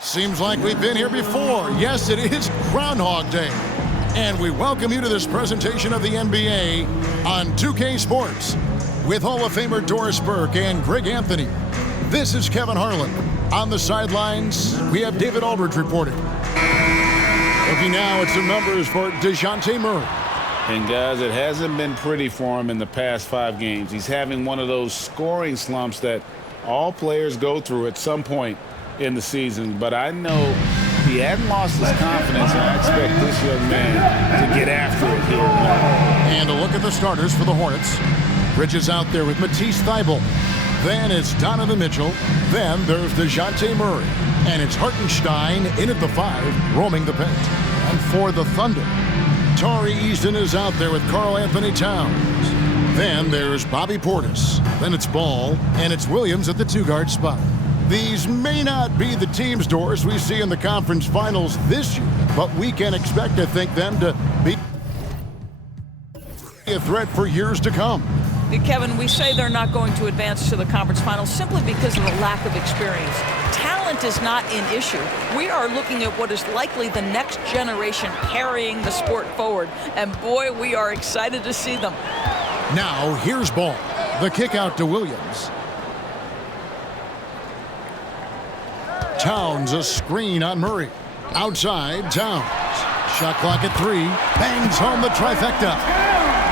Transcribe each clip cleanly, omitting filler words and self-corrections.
Seems like we've been here before. Yes, it is Groundhog Day. And we welcome you to this presentation of the NBA on 2K Sports with Hall of Famer Doris Burke and Greg Anthony. This is Kevin Harlan. On the sidelines, we have David Aldridge reporting. Looking now at some numbers for DeJounte Murray. And guys, it hasn't been pretty for him in the past 5 games. He's having one of those scoring slumps that all players go through at some point in the season. But I know he hadn't lost his confidence, and I expect this young man to get after it here tomorrow. And a look at the starters for the Hornets. Bridges out there with Matisse Thybulle. Then it's Donovan Mitchell. Then there's DeJounte Murray. And it's Hartenstein in at the 5, roaming the paint. And for the Thunder, Tari Easton is out there with Karl Anthony Towns. Then there's Bobby Portis. Then it's Ball, and it's Williams at the 2-guard spot. These may not be the teams, Doris, we see in the conference finals this year, but we can expect, I think, them to be a threat for years to come. Kevin, we say they're not going to advance to the conference finals simply because of the lack of experience. Talent is not an issue. We are looking at what is likely the next generation carrying the sport forward, and boy, we are excited to see them. Now, here's Ball. The kick out to Williams. Towns, a screen on Murray. Outside, Towns. Shot clock at 3. Bangs home the trifecta.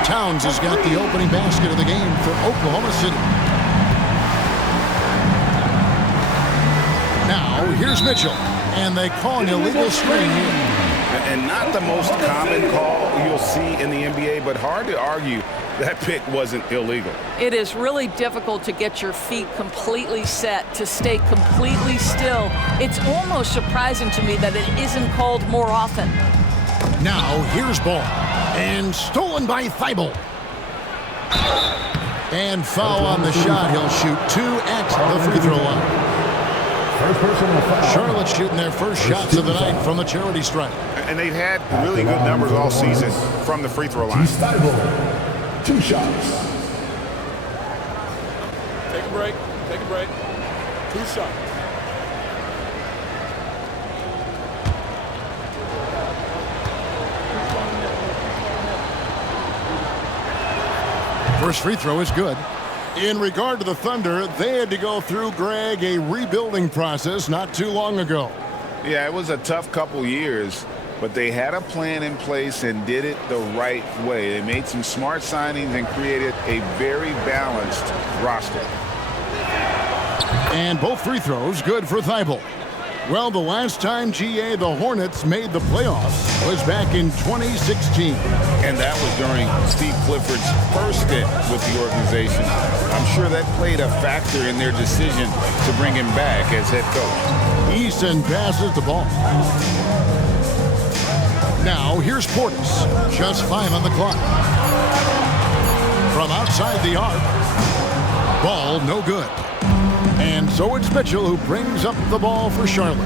Towns has got the opening basket of the game for Oklahoma City. Now, here's Mitchell. And they call an illegal screen here. And not the most common call you'll see in the NBA, but hard to argue that pick wasn't illegal. It is really difficult to get your feet completely set, to stay completely still. It's almost surprising to me that it isn't called more often. Now, here's Ball. And stolen by Thybulle. And foul on the shot. He'll shoot 2 at the free throw line. Charlotte shooting their first shots of the night from the charity stripe. And they've had really good numbers all season from the free throw line. 2 shots. Take a break. Take a break. 2 shots. First free throw is good. In regard to the Thunder, they had to go through, Greg, a rebuilding process not too long ago. Yeah, it was a tough couple years, but they had a plan in place and did it the right way. They made some smart signings and created a very balanced roster. And both free throws good for Thybulle. Well, the last time, GA, the Hornets made the playoffs was back in 2016. And that was during Steve Clifford's first stint with the organization. I'm sure that played a factor in their decision to bring him back as head coach. Easton passes the ball. Now, here's Portis. Just 5 on the clock. From outside the arc. Ball no good. And so it's Mitchell who brings up the ball for Charlotte.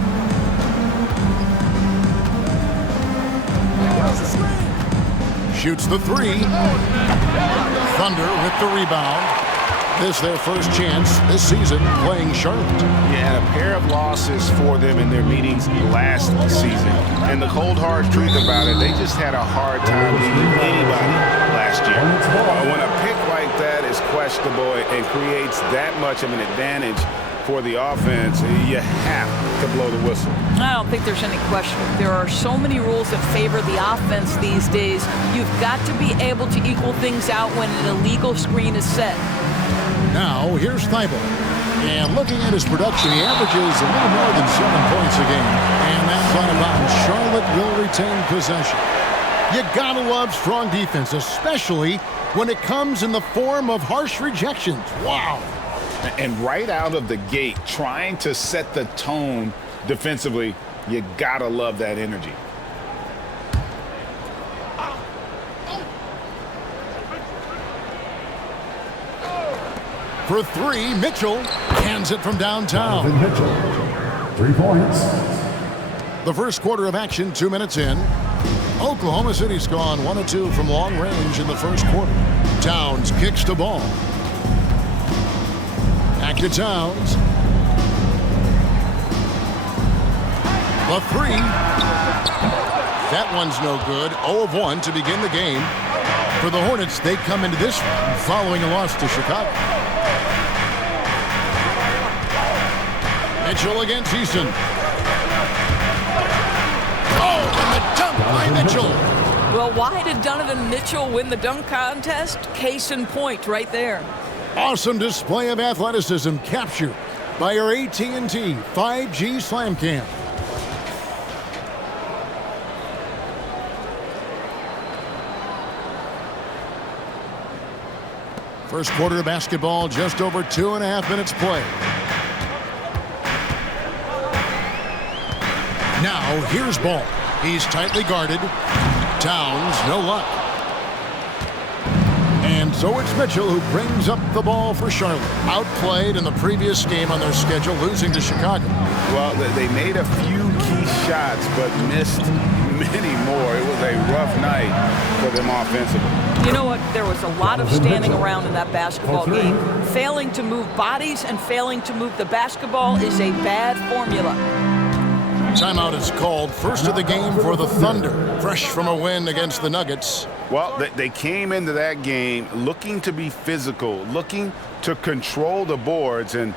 Shoots the 3. Thunder with the rebound. This their first chance this season playing Charlotte. Yeah, a pair of losses for them in their meetings last season. And the cold hard truth about it, they just had a hard time beating anybody last year. When a pick like that is questionable and creates that much of an advantage for the offense, you have to blow the whistle. I don't think there's any question. There are so many rules that favor the offense these days. You've got to be able to equal things out when an illegal screen is set. Now, here's Thybulle. And looking at his production, he averages a little more than 7 points a game. And that's on about Charlotte will retain possession. You gotta love strong defense, especially when it comes in the form of harsh rejections. Wow. And right out of the gate, trying to set the tone defensively, you gotta love that energy. for three. Mitchell hands it from downtown. Donovan Mitchell, 3 points. The first quarter of action, 2 minutes in. Oklahoma City's gone 1 of 2 from long range in the first quarter. Towns kicks the ball. Back to Towns. The three. That one's no good. 0 of 1 to begin the game. For the Hornets, they come into this following a loss to Chicago. Mitchell against Easton. Oh, and the dunk by Mitchell. Well, why did Donovan Mitchell win the dunk contest? Case in point right there. Awesome display of athleticism captured by our AT&T 5G Slam Cam. First quarter of basketball, just over 2.5 minutes play. Now, here's Ball. He's tightly guarded. Towns, no luck. And so it's Mitchell who brings up the ball for Charlotte. Outplayed in the previous game on their schedule, losing to Chicago. Well, they made a few key shots, but missed many more. It was a rough night for them offensively. You know what? There was a lot of standing around in that basketball game. Failing to move bodies and failing to move the basketball is a bad formula. Timeout is called. First of the game for the Thunder, fresh from a win against the Nuggets. Well, they came into that game looking to be physical, looking to control the boards, and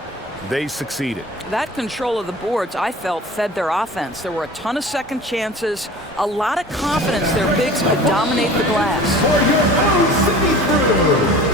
they succeeded. That control of the boards, I felt, fed their offense. There were a ton of second chances, a lot of confidence their bigs could dominate the glass. For your own city crew.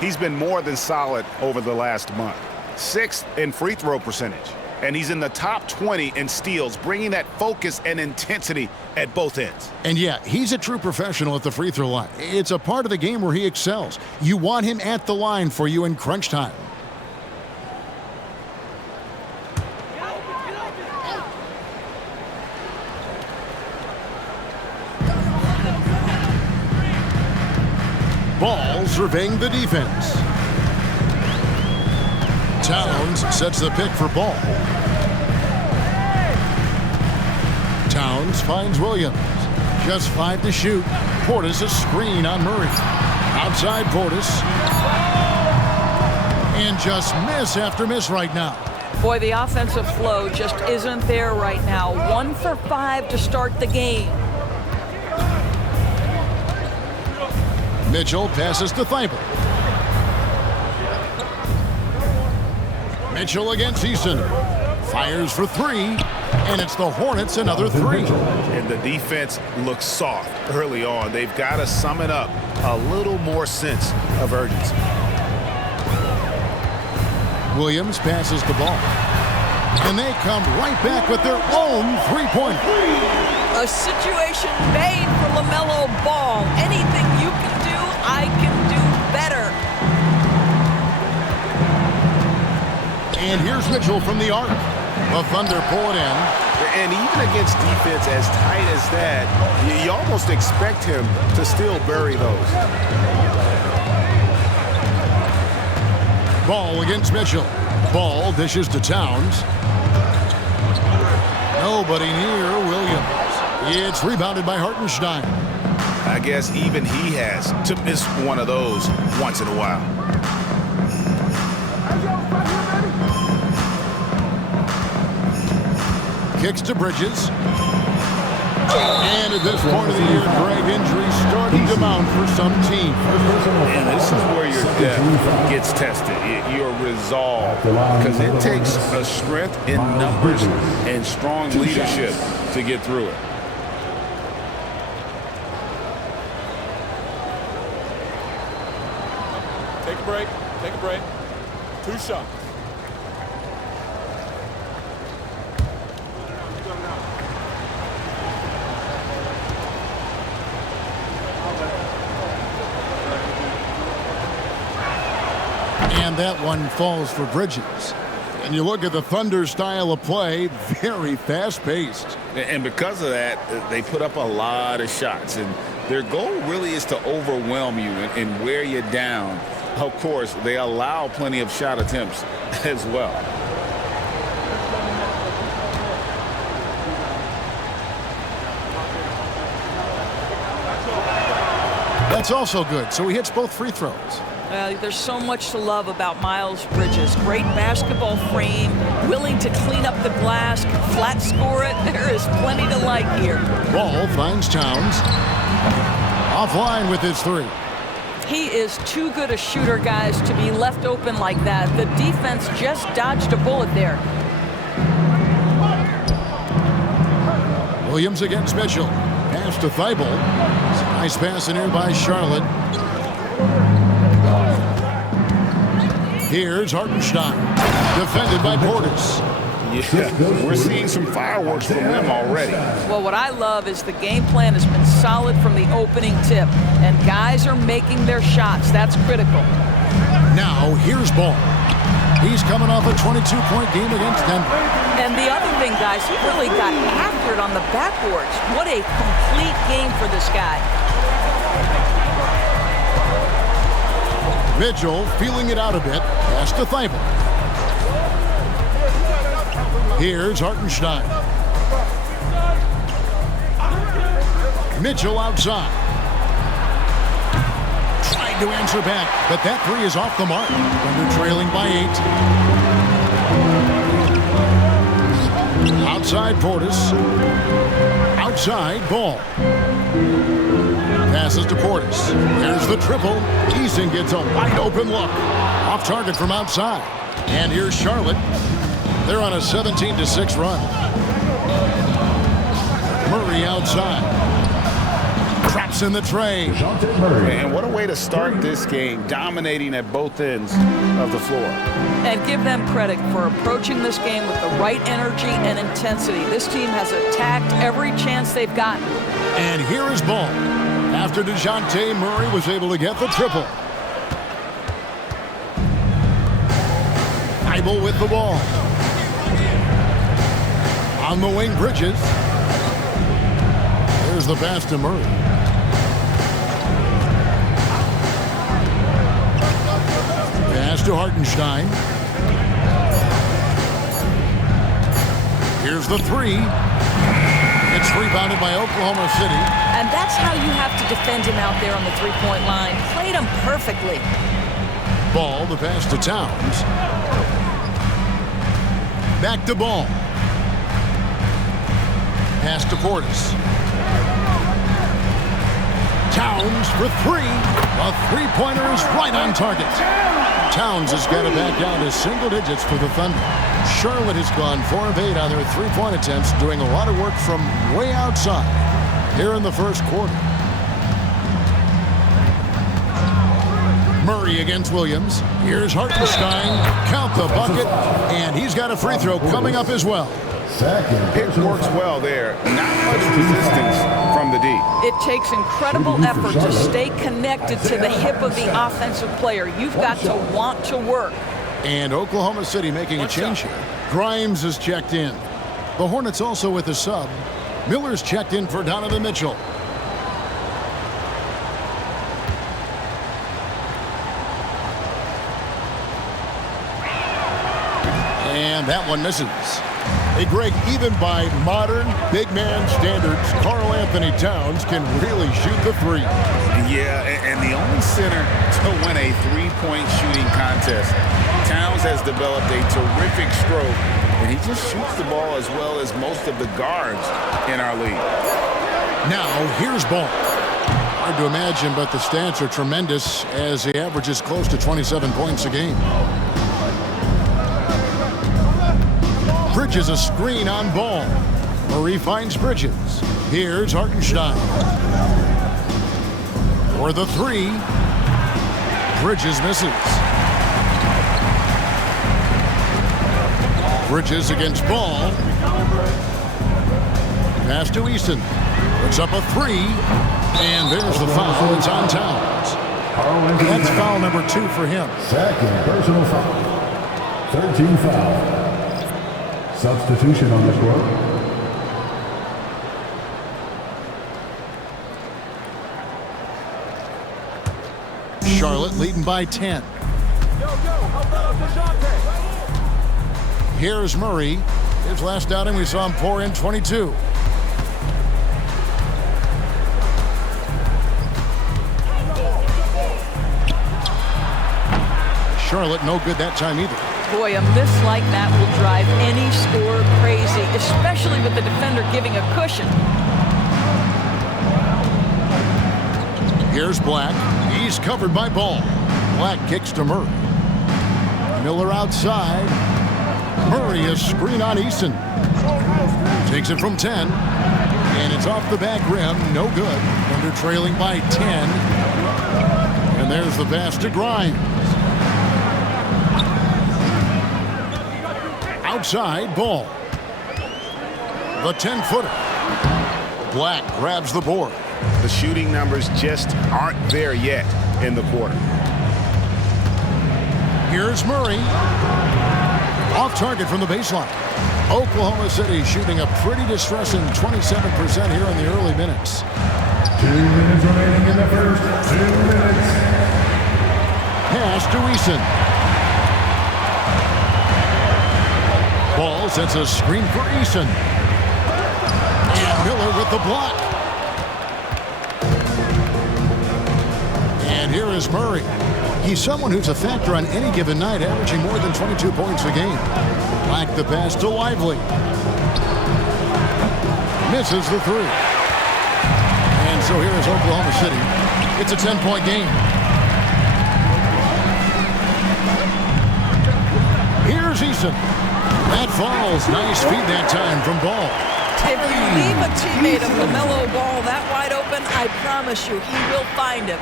He's been more than solid over the last month. 6th in free throw percentage. And he's in the top 20 in steals, bringing that focus and intensity at both ends. And yeah, he's a true professional at the free throw line. It's a part of the game where he excels. You want him at the line for you in crunch time. Ball surveying the defense. Towns sets the pick for Ball. Towns finds Williams. Just 5 to shoot. Portis a screen on Murray. Outside Portis. And just miss after miss right now. Boy, the offensive flow just isn't there right now. 1 for 5 to start the game. Mitchell passes to Thibault. Mitchell against Easton. Fires for 3, and it's the Hornets another 3. And the defense looks soft early on. They've got to sum it up. A little more sense of urgency. Williams passes the ball. And they come right back with their own three-pointer. A situation made for LaMelo Ball. Anything you can do, I can do better. And here's Mitchell from the arc. The Thunder pull it in. And even against defense as tight as that, you almost expect him to still bury those. Ball against Mitchell. Ball dishes to Towns. Nobody near Williams. It's rebounded by Hartenstein. I guess even he has to miss one of those once in a while. Kicks to Bridges. And at this point of the year, Greg, injuries starting to mount for some teams. And this is where your depth gets tested, your resolve. Because it takes a strength in numbers and strong leadership to get through it. Take a break. Take a break. 2 shots. And that one falls for Bridges. And you look at the Thunder style of play, very fast-paced. And because of that, they put up a lot of shots. And their goal really is to overwhelm you and wear you down. Of course, they allow plenty of shot attempts as well. That's also good, so he hits both free throws. There's so much to love about Miles Bridges. Great basketball frame, willing to clean up the glass, flat score it. There is plenty to like here. Ball finds Towns. Offline with his 3. He is too good a shooter, guys, to be left open like that. The defense just dodged a bullet there. Williams against Mitchell. Pass to Thibault. Nice pass in here by Charlotte. Here's Hartenstein. Defended by Portis. Yeah, we're seeing some fireworks from them already. Well, what I love is the game plan has been solid from the opening tip, and guys are making their shots. That's critical. Now, here's Ball. He's coming off a 22-point game against Denver. And the other thing, guys, he really got after it on the backboards. What a complete game for this guy. Mitchell feeling it out a bit. Pass to Thibault. Here's Hartenstein. Mitchell outside. Tried to answer back, but that 3 is off the mark. Thunder trailing by 8. Outside Portis. Outside Ball. Passes to Portis. There's the triple. Eason gets a wide open look. Off target from outside. And here's Charlotte. They're on a 17-6 run. Murray outside. Traps in the tray. And what a way to start this game, dominating at both ends of the floor. And give them credit for approaching this game with the right energy and intensity. This team has attacked every chance they've gotten. And here is Ball. After DeJounte Murray was able to get the triple. Thibault with the ball. On the wing, Bridges. There's the pass to Murray. Pass to Hartenstein. Here's the 3. It's rebounded by Oklahoma City. And that's how you have to defend him out there on the three-point line. Played him perfectly. Ball, the pass to Towns. Back to Ball. Pass to Portis. Towns for 3. A three-pointer is right on target. Towns has got it back down to single digits for the Thunder. Charlotte has gone 4 of 8 on their three-point attempts, doing a lot of work from way outside here in the first quarter. Murray against Williams. Here's Hartenstein. Count the bucket, and he's got a free throw coming up as well. Pick works well there. Not much resistance from the D. It takes incredible effort to stay connected to the hip of the offensive player. You've got to want to work. And Oklahoma City making a change here. Grimes is checked in. The Hornets also with a sub. Miller's checked in for Donovan Mitchell. And that one misses. Hey, Greg, even by modern big man standards, Karl Anthony Towns can really shoot the three. Yeah, and the only center to win a three-point shooting contest. Towns has developed a terrific stroke, and he just shoots the ball as well as most of the guards in our league. Now, here's Ball. Hard to imagine, but the stats are tremendous as he averages close to 27 points a game. Bridges a screen on Ball. Murray finds Bridges. Here's Hartenstein. For the three. Bridges misses. Bridges against Ball. Pass to Easton. Puts up a three. And there's the foul. It's on Towns. That's foul number 2 for him. Second personal foul. 13 foul. Substitution on the court. Charlotte leading by 10. Here's Murray. His last outing, we saw him pour in 22. Charlotte no good that time either. Boy, a miss like that will drive any scorer crazy, especially with the defender giving a cushion. Here's Black. He's covered by Ball. Black kicks to Murray. Miller outside. Murray a screen on Easton. Takes it from 10. And it's off the back rim. No good. Under trailing by 10. And there's the pass to Grimes. Outside, Ball. The 10-footer. Black grabs the board. The shooting numbers just aren't there yet in the quarter. Here's Murray. Off target from the baseline. Oklahoma City shooting a pretty distressing 27% here in the early minutes. 2 minutes remaining in the first. 2 minutes. Pass to Easton. Ball sets a screen for Easton. And Miller with the block. And here is Murray. He's someone who's a factor on any given night, averaging more than 22 points a game. Black the pass to Lively. Misses the three. And so here is Oklahoma City. It's a 10-point game. Here's Easton. That falls. Nice feed that time from Ball. If you leave a teammate of LaMelo Ball that wide open, I promise you, he will find him.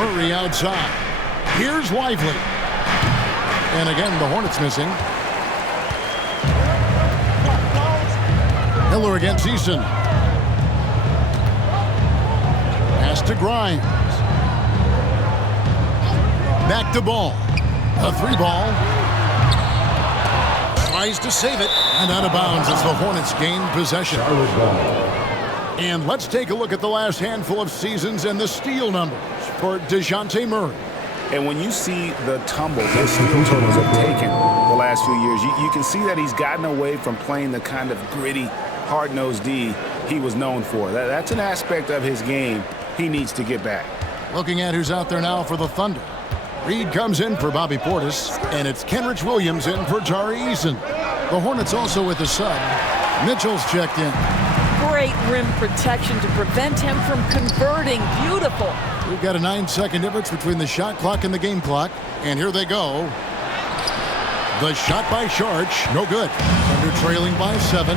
Murray outside. Here's Lively. And again, the Hornets missing. Miller against Easton. Pass to Grimes. Back to Ball. A three ball. Tries to save it. And out of bounds as the Hornets gain possession. And let's take a look at the last handful of seasons and the steal numbers for DeJounte Murray. And when you see the tumble that steal totals have taken the last few years, you can see that he's gotten away from playing the kind of gritty, hard-nosed D he was known for. That's an aspect of his game he needs to get back. Looking at who's out there now for the Thunder. Reed comes in for Bobby Portis, and it's Kenrich Williams in for Tari Eason. The Hornets also with a sub. Mitchell's checked in. Great rim protection to prevent him from converting. Beautiful. We've got a 9-second difference between the shot clock and the game clock. And here they go. The shot by Sharch, no good. Thunder trailing by 7.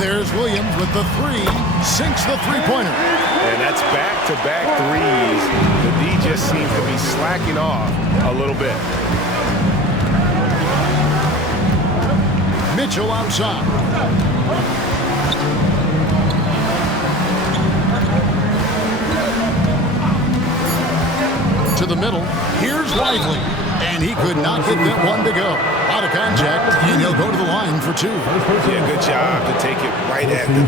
There's Williams with the three. Sinks the three-pointer. And that's back-to-back threes. The D just seems to be slacking off a little bit. Mitchell outside. To the middle. Here's Lively. And he could not get that one to go. Out of contact, and he'll go to the line for 2. Yeah, good job to take it right at them.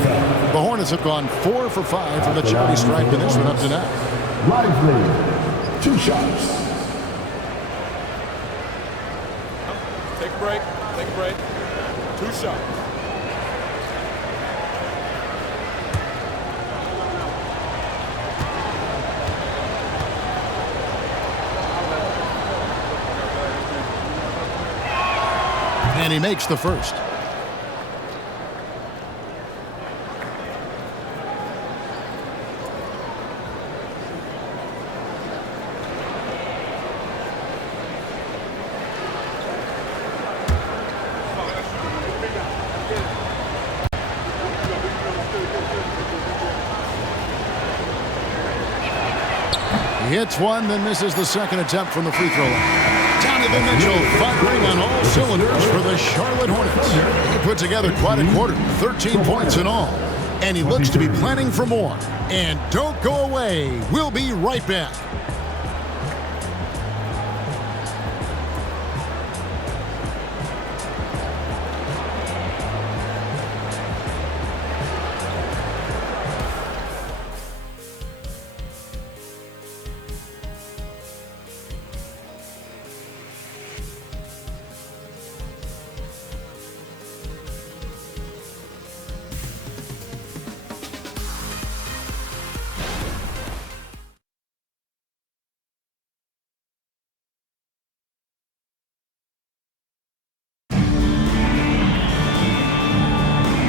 The Hornets have gone 4 for 5 from the charity stripe in this one up to now. Lively. 2 shots. Two shots. And he makes the first. He hits one, then misses the second attempt from the free throw line. Donovan Mitchell firing on all cylinders for the Charlotte Hornets. He put together quite a quarter, 13 points in all. And he looks to be planning for more. And don't go away. We'll be right back.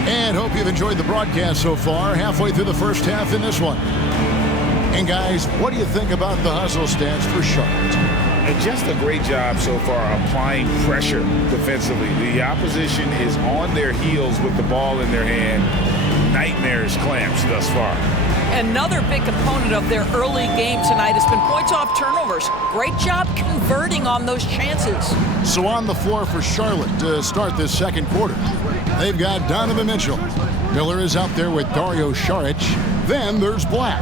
And hope you've enjoyed the broadcast so far. Halfway through the first half in this one. And guys, what do you think about the hustle stats for Charlotte? And just a great job so far applying pressure defensively. The opposition is on their heels with the ball in their hand. Nightmares clamps thus far. Another big component of their early game tonight has been points off turnovers. Great job converting on those chances. So on the floor for Charlotte to start this second quarter, they've got Donovan Mitchell. Miller is out there with Dario Saric. Then there's Black.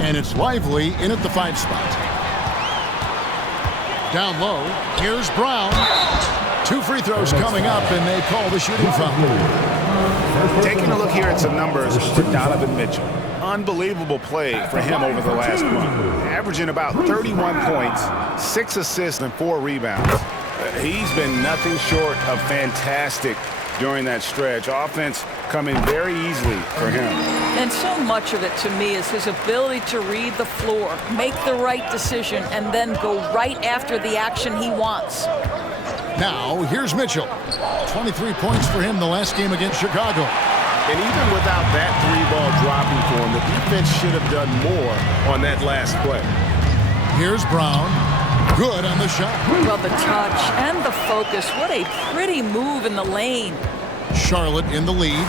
And it's Lively in at the 5 spot. Down low, here's Brown. 2 free throws coming up, and they call the shooting foul. Taking a look here at some numbers for Donovan Mitchell. Unbelievable play for him over the last month. Averaging about 31 points, 6 assists, and 4 rebounds. He's been nothing short of fantastic during that stretch. Offense coming very easily for him. And so much of it to me is his ability to read the floor, make the right decision, and then go right after the action he wants. Now, here's Mitchell. 23 points for him the last game against Chicago. And even without that 3-ball dropping for him, the defense should have done more on that last play. Here's Brown. Good on the shot. Well, the touch and the focus. What a pretty move in the lane. Charlotte in the lead.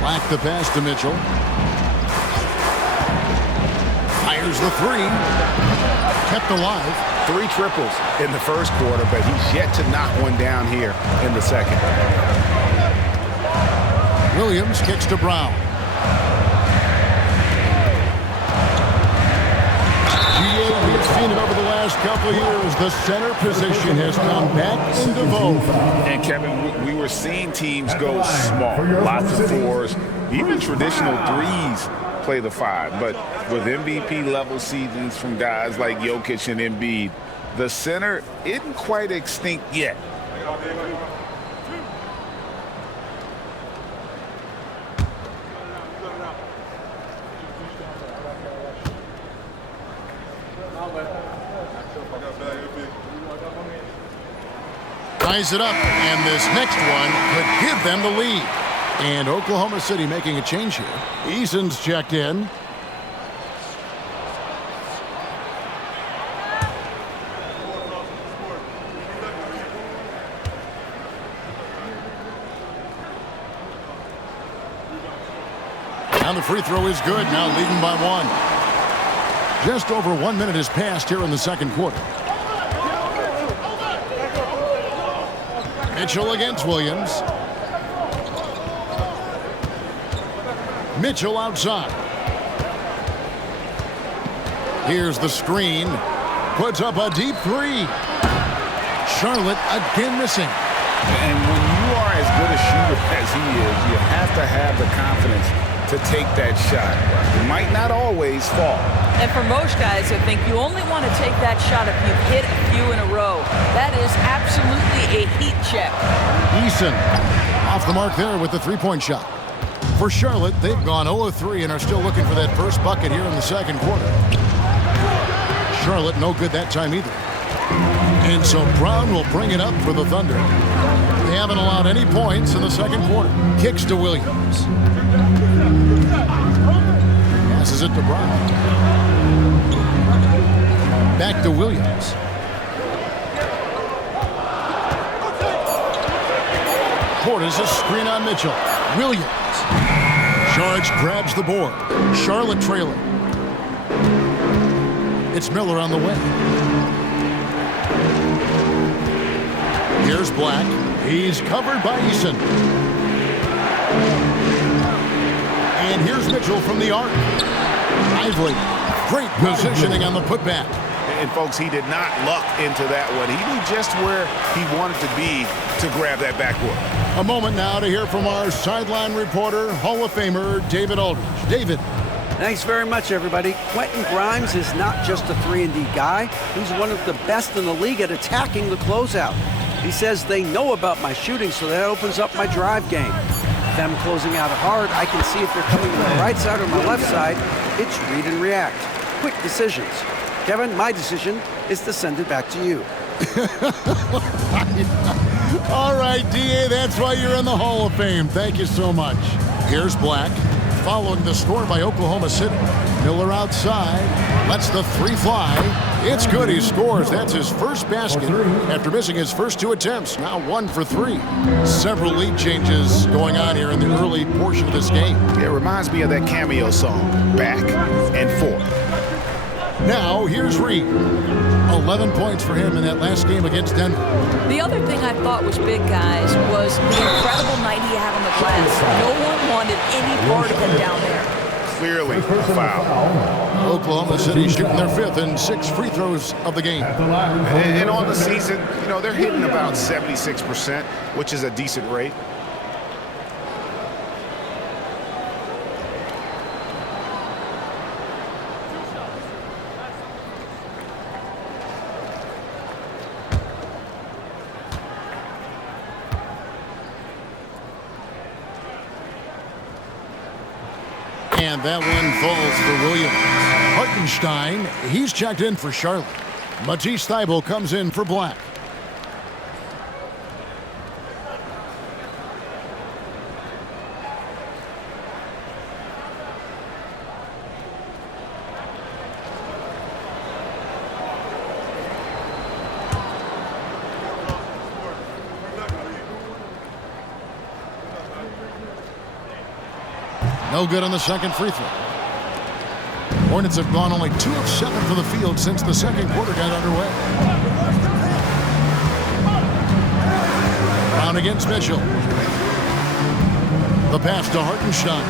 Black the pass to Mitchell. Fires the 3. Kept alive. 3 triples in the first quarter, but he's yet to knock one down here in the second. Williams kicks to Brown. We've seen it over the last couple of years. The center position has come back into vogue. And Kevin, we were seeing teams go small, lots of 4s, even traditional 3s play the 5. But with MVP level seasons from guys like Jokic and Embiid, the center isn't quite extinct yet. Ties it up, and this next one could give them the lead. And Oklahoma City making a change here. Eason's checked in. And the free throw is good, now leading by 1. Just over 1 minute has passed here in the second quarter. Mitchell against Williams. Mitchell outside. Here's the screen. Puts up a deep 3. Charlotte again missing. And when you are as good a shooter as he is, you have to have the confidence to to take that shot. It might not always fall. And for most guys, I think you only want to take that shot if you've hit a few in a row. That is absolutely a heat check. Eason off the mark there with the three-point shot. For Charlotte, they've gone 0 of 3 and are still looking for that first bucket here in the second quarter. Charlotte no good that time either. And so Brown will bring it up for the Thunder. They haven't allowed any points in the second quarter. Kicks to Williams. Passes it to Brown. Back to Williams. Portis a screen on Mitchell. Williams. Charge grabs the board. Charlotte trailing. It's Miller on the way. Here's Black. He's covered by Eason. And here's Mitchell from the arc. Lively. Great positioning on the putback. And folks, he did not luck into that one. He knew just where he wanted to be to grab that backboard. A moment now to hear from our sideline reporter, Hall of Famer David Aldridge. David. Thanks very much, everybody. Quentin Grimes is not just a 3-and-D guy. He's one of the best in the league at attacking the closeout. He says they know about my shooting, so that opens up my drive game. Them closing out hard, I can see if they're coming to my right side or my left side. It's read and react. Quick decisions. Kevin, my decision is to send it back to you. All right, D.A., that's why you're in the Hall of Fame. Thank you so much. Here's Black, following the score by Oklahoma City. Miller outside, lets the three fly. It's good, he scores. That's his first basket after missing his first 2 attempts. Now 1 for 3. Several lead changes going on here in the early portion of this game. It reminds me of that cameo song, Back and Forth. Now, here's Reed. 11 points for him in that last game against Denver. The other thing I thought was big, guys, was the incredible night he had on the glass. No one wanted any part of him down there. Clearly a foul. Oklahoma City shooting their 5th and 6 free throws of the game. And on the season, you know, they're hitting about 76%, which is a decent rate. And that one falls for Williams. Hartenstein, he's checked in for Charlotte. Matisse Thybulle comes in for Black. No good on the second free throw. Hornets have gone only 2 of 7 for the field since the second quarter got underway. Brown against Mitchell. The pass to Hartenstein.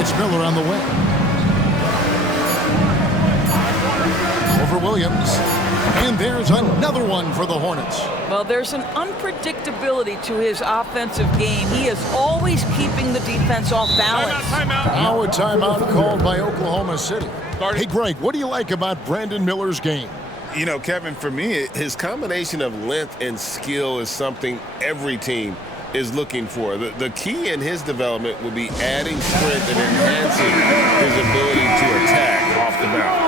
It's Miller on the way. Over Williams. And there's another one for the Hornets. Well, there's an unpredictability to his offensive game. He is always keeping the defense off balance. Timeout. Now a timeout called by Oklahoma City. Hey, Greg, what do you like about Brandon Miller's game? You know, Kevin, for me, his combination of length and skill is something every team is looking for. The key in his development will be adding strength and enhancing his ability to attack off the bat.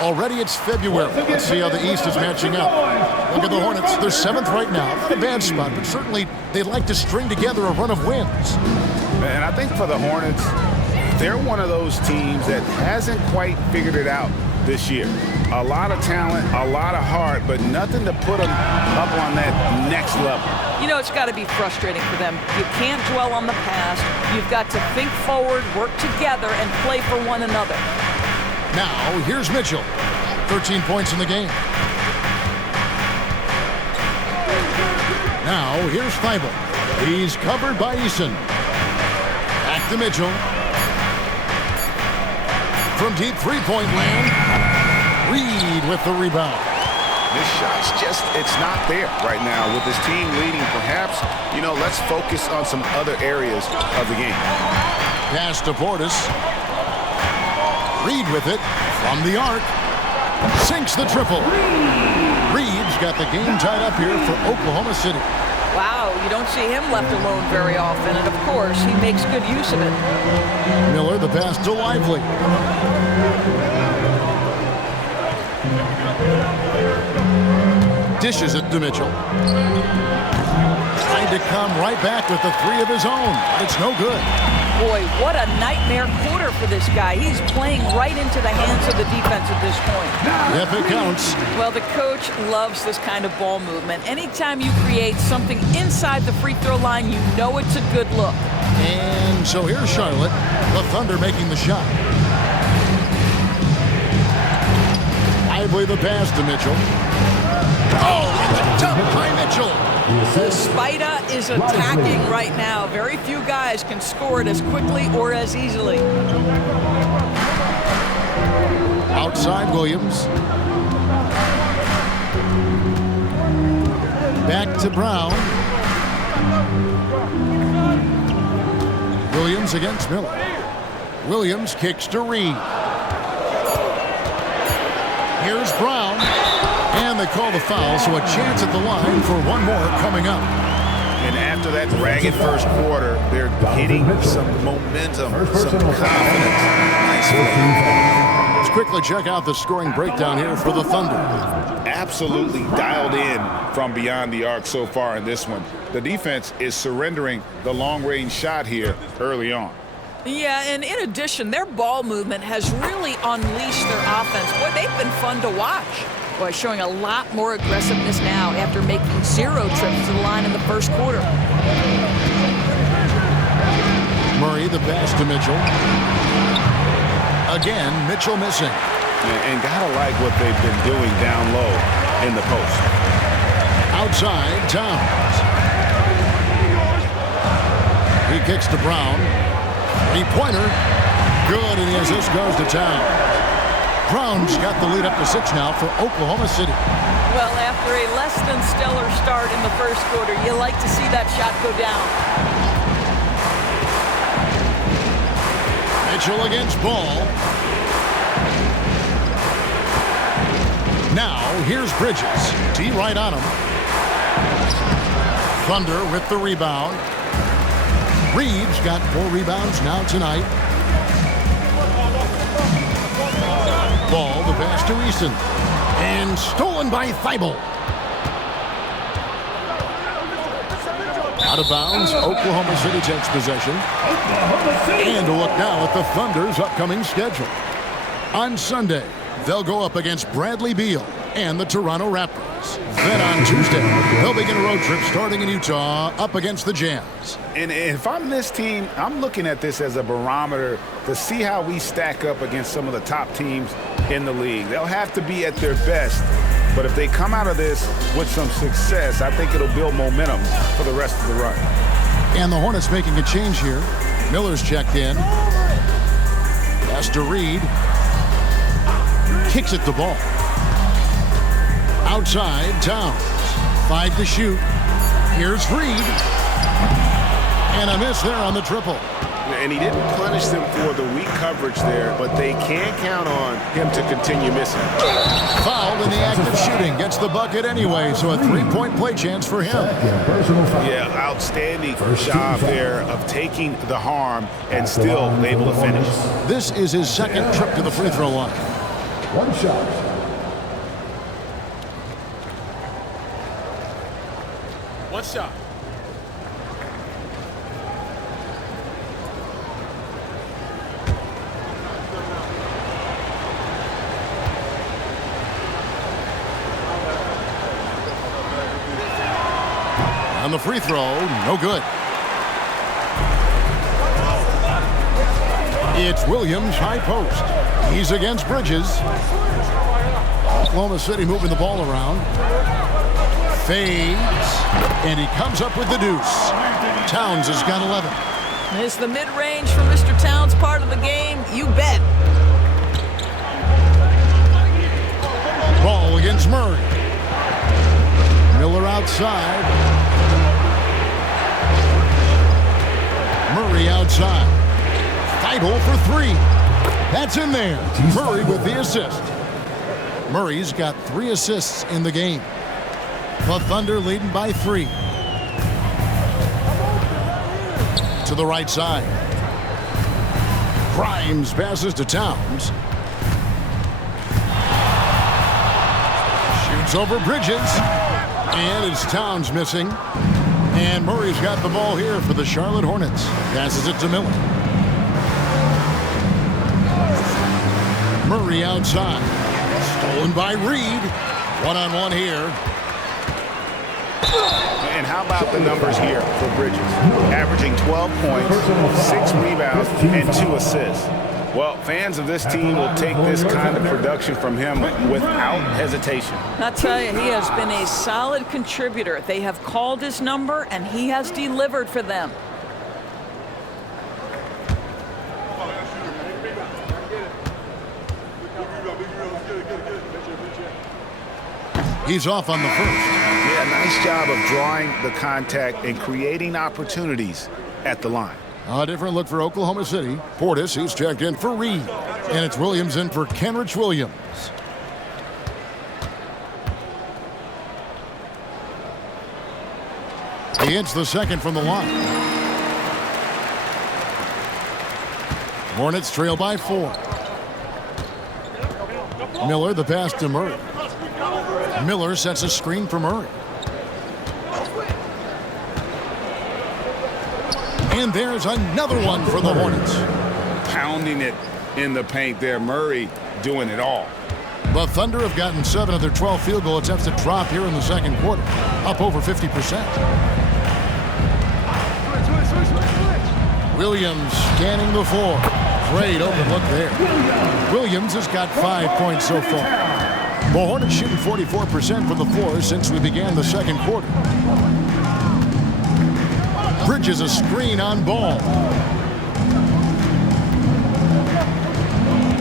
Already it's February. Let's see how the East is matching up. Look at the Hornets. They're 7th right now. Not a bad spot, but certainly they'd like to string together a run of wins. And I think for the Hornets, they're one of those teams that hasn't quite figured it out this year. A lot of talent, a lot of heart, but nothing to put them up on that next level. You know, it's got to be frustrating for them. You can't dwell on the past. You've got to think forward, work together, and play for one another. Now, here's Mitchell. 13 points in the game. Now, here's Thybulle. He's covered by Eason. Back to Mitchell. From deep three-point land, Reed with the rebound. This shot's just, it's not there right now with his team leading. Perhaps, let's focus on some other areas of the game. Pass to Portis. Reed with it from the arc. Sinks the triple. Reed's got the game tied up here for Oklahoma City. Wow, you don't see him left alone very often, and of course, he makes good use of it. Miller, the pass to Lively. Dishes it to Mitchell. Trying to come right back with the three of his own. It's no good. Boy, what a nightmare quarter for this guy. He's playing right into the hands of the defense at this point. Yep, it counts. Well, the coach loves this kind of ball movement. Anytime you create something inside the free throw line, you know it's a good look. And so here's Charlotte, the Thunder making the shot. Lively the pass to Mitchell. Oh, and the dump by Mitchell. The Spider is attacking right now. Very few guys can score it as quickly or as easily. Outside Williams. Back to Brown. Williams against Miller. Williams kicks to Reed. Here's Brown. And they call the foul, so a chance at the line for one more coming up. And after that ragged first quarter, they're hitting some momentum, some confidence. Nice play. Let's quickly check out the scoring breakdown here for the Thunder. Absolutely dialed in from beyond the arc so far in this one. The defense is surrendering the long-range shot here early on. Yeah, and in addition, their ball movement has really unleashed their offense. Boy, they've been fun to watch. Boy, showing a lot more aggressiveness now after making 0 trips to the line in the first quarter. Murray, the pass to Mitchell. Again, Mitchell missing. And gotta like what they've been doing down low in the post. Outside, Towns. He kicks to Brown. Three-pointer. Good, and the assist goes to Towns. Brown's got the lead up to 6 now for Oklahoma City. Well, after a less than stellar start in the first quarter, you like to see that shot go down. Mitchell against Ball. Now, here's Bridges. T right on him. Thunder with the rebound. Reed's got 4 rebounds now tonight. Ball, the pass to Eason. And stolen by Thibault. Out of bounds, Oklahoma City takes possession. And a look now at the Thunder's upcoming schedule. On Sunday, they'll go up against Bradley Beal and the Toronto Raptors. Then on Tuesday, they'll begin a road trip starting in Utah up against the Jazz. And if I'm this team, I'm looking at this as a barometer to see how we stack up against some of the top teams in the league. They'll have to be at their best, but if they come out of this with some success, I think it'll build momentum for the rest of the run. And the Hornets making a change here. Miller's checked in. Pass to Reed. Kicks it to Ball. Outside, Towns. 5 to shoot. Here's Reed. And a miss there on the triple. And he didn't punish them for the weak coverage there, but they can't count on him to continue missing. Fouled in the act of shooting. Gets the bucket anyway, so a 3-point play chance for him. Yeah, outstanding job there of taking the harm and still able to finish. This is his second trip to the free throw line. One shot. One shot. On the free throw, no good. It's Williams, high post. He's against Bridges. Oklahoma City moving the ball around. Fades, and he comes up with the deuce. Towns has got 11. Is the mid-range for Mr. Towns part of the game? You bet. Ball against Murray. Miller outside. Murray outside. Thibault for three. That's in there. Murray with the assist. Murray's got 3 assists in the game. The Thunder leading by 3. To the right side. Grimes passes to Towns. Shoots over Bridges. And it's Towns missing. And Murray's got the ball here for the Charlotte Hornets. Passes it to Miller. Murray outside. Stolen by Reed. One-on-one here. And how about the numbers here for Bridges? Averaging 12 points, 6 rebounds, and 2 assists. Well, fans of this team will take this kind of production from him without hesitation. I'll tell you, he has been a solid contributor. They have called his number, and he has delivered for them. He's off on the first. Yeah, nice job of drawing the contact and creating opportunities at the line. A different look for Oklahoma City. Portis, he's checked in for Reed. And it's Williams in for Kenrich Williams. He hits the second from the line. Hornets trail by 4. Miller, the pass to Murray. Miller sets a screen for Murray. And there's another one for the Hornets. Pounding it in the paint there. Murray doing it all. The Thunder have gotten 7 of their 12 field goal attempts to drop here in the second quarter. Up over 50%. Williams scanning the floor. Great open look there. Williams has got 5 points so far. The Hornets shooting 44% from the floor since we began the second quarter. Bridges a screen on Ball.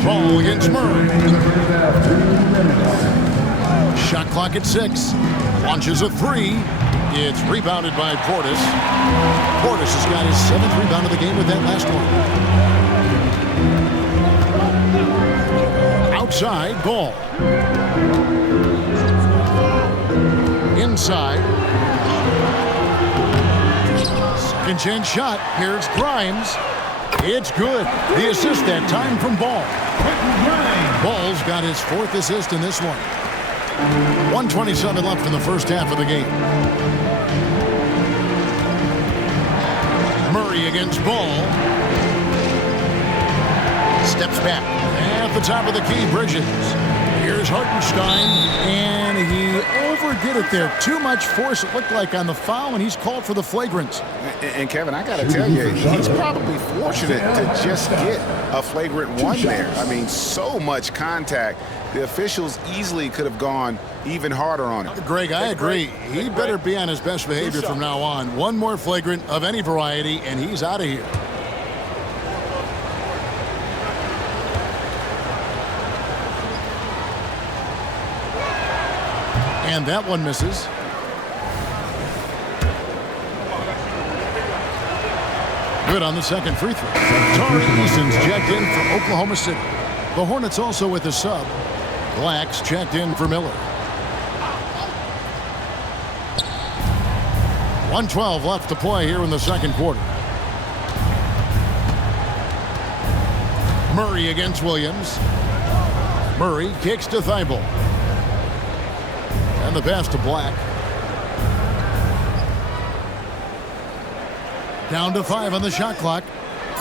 Ball against Murray. Shot clock at 6. Launches a 3. It's rebounded by Portis. Portis has got his 7th rebound of the game with that last one. Outside, Ball. Inside. Second chance shot. Here's Grimes. It's good. The assist that time from Ball. Ball's got his 4th assist in this one. 1:27 left in the first half of the game. Murray against Ball. Steps back. At the top of the key, Bridges. Here's Hartenstein, and he overdid it there. Too much force, it looked like, on the foul, and he's called for the flagrant. And Kevin, I got to tell you, he's probably fortunate to just get a flagrant 1 there. I mean, so much contact. The officials easily could have gone even harder on him. Greg, I agree. He better be on his best behavior from now on. One more flagrant of any variety, and he's out of here. And that one misses. Good on the second free throw. Tari Eason's checked in for Oklahoma City. The Hornets also with a sub. Black's checked in for Miller. 1:12 left to play here in the second quarter. Murray against Williams. Murray kicks to Thibault. And the pass to Black. Down to 5 on the shot clock.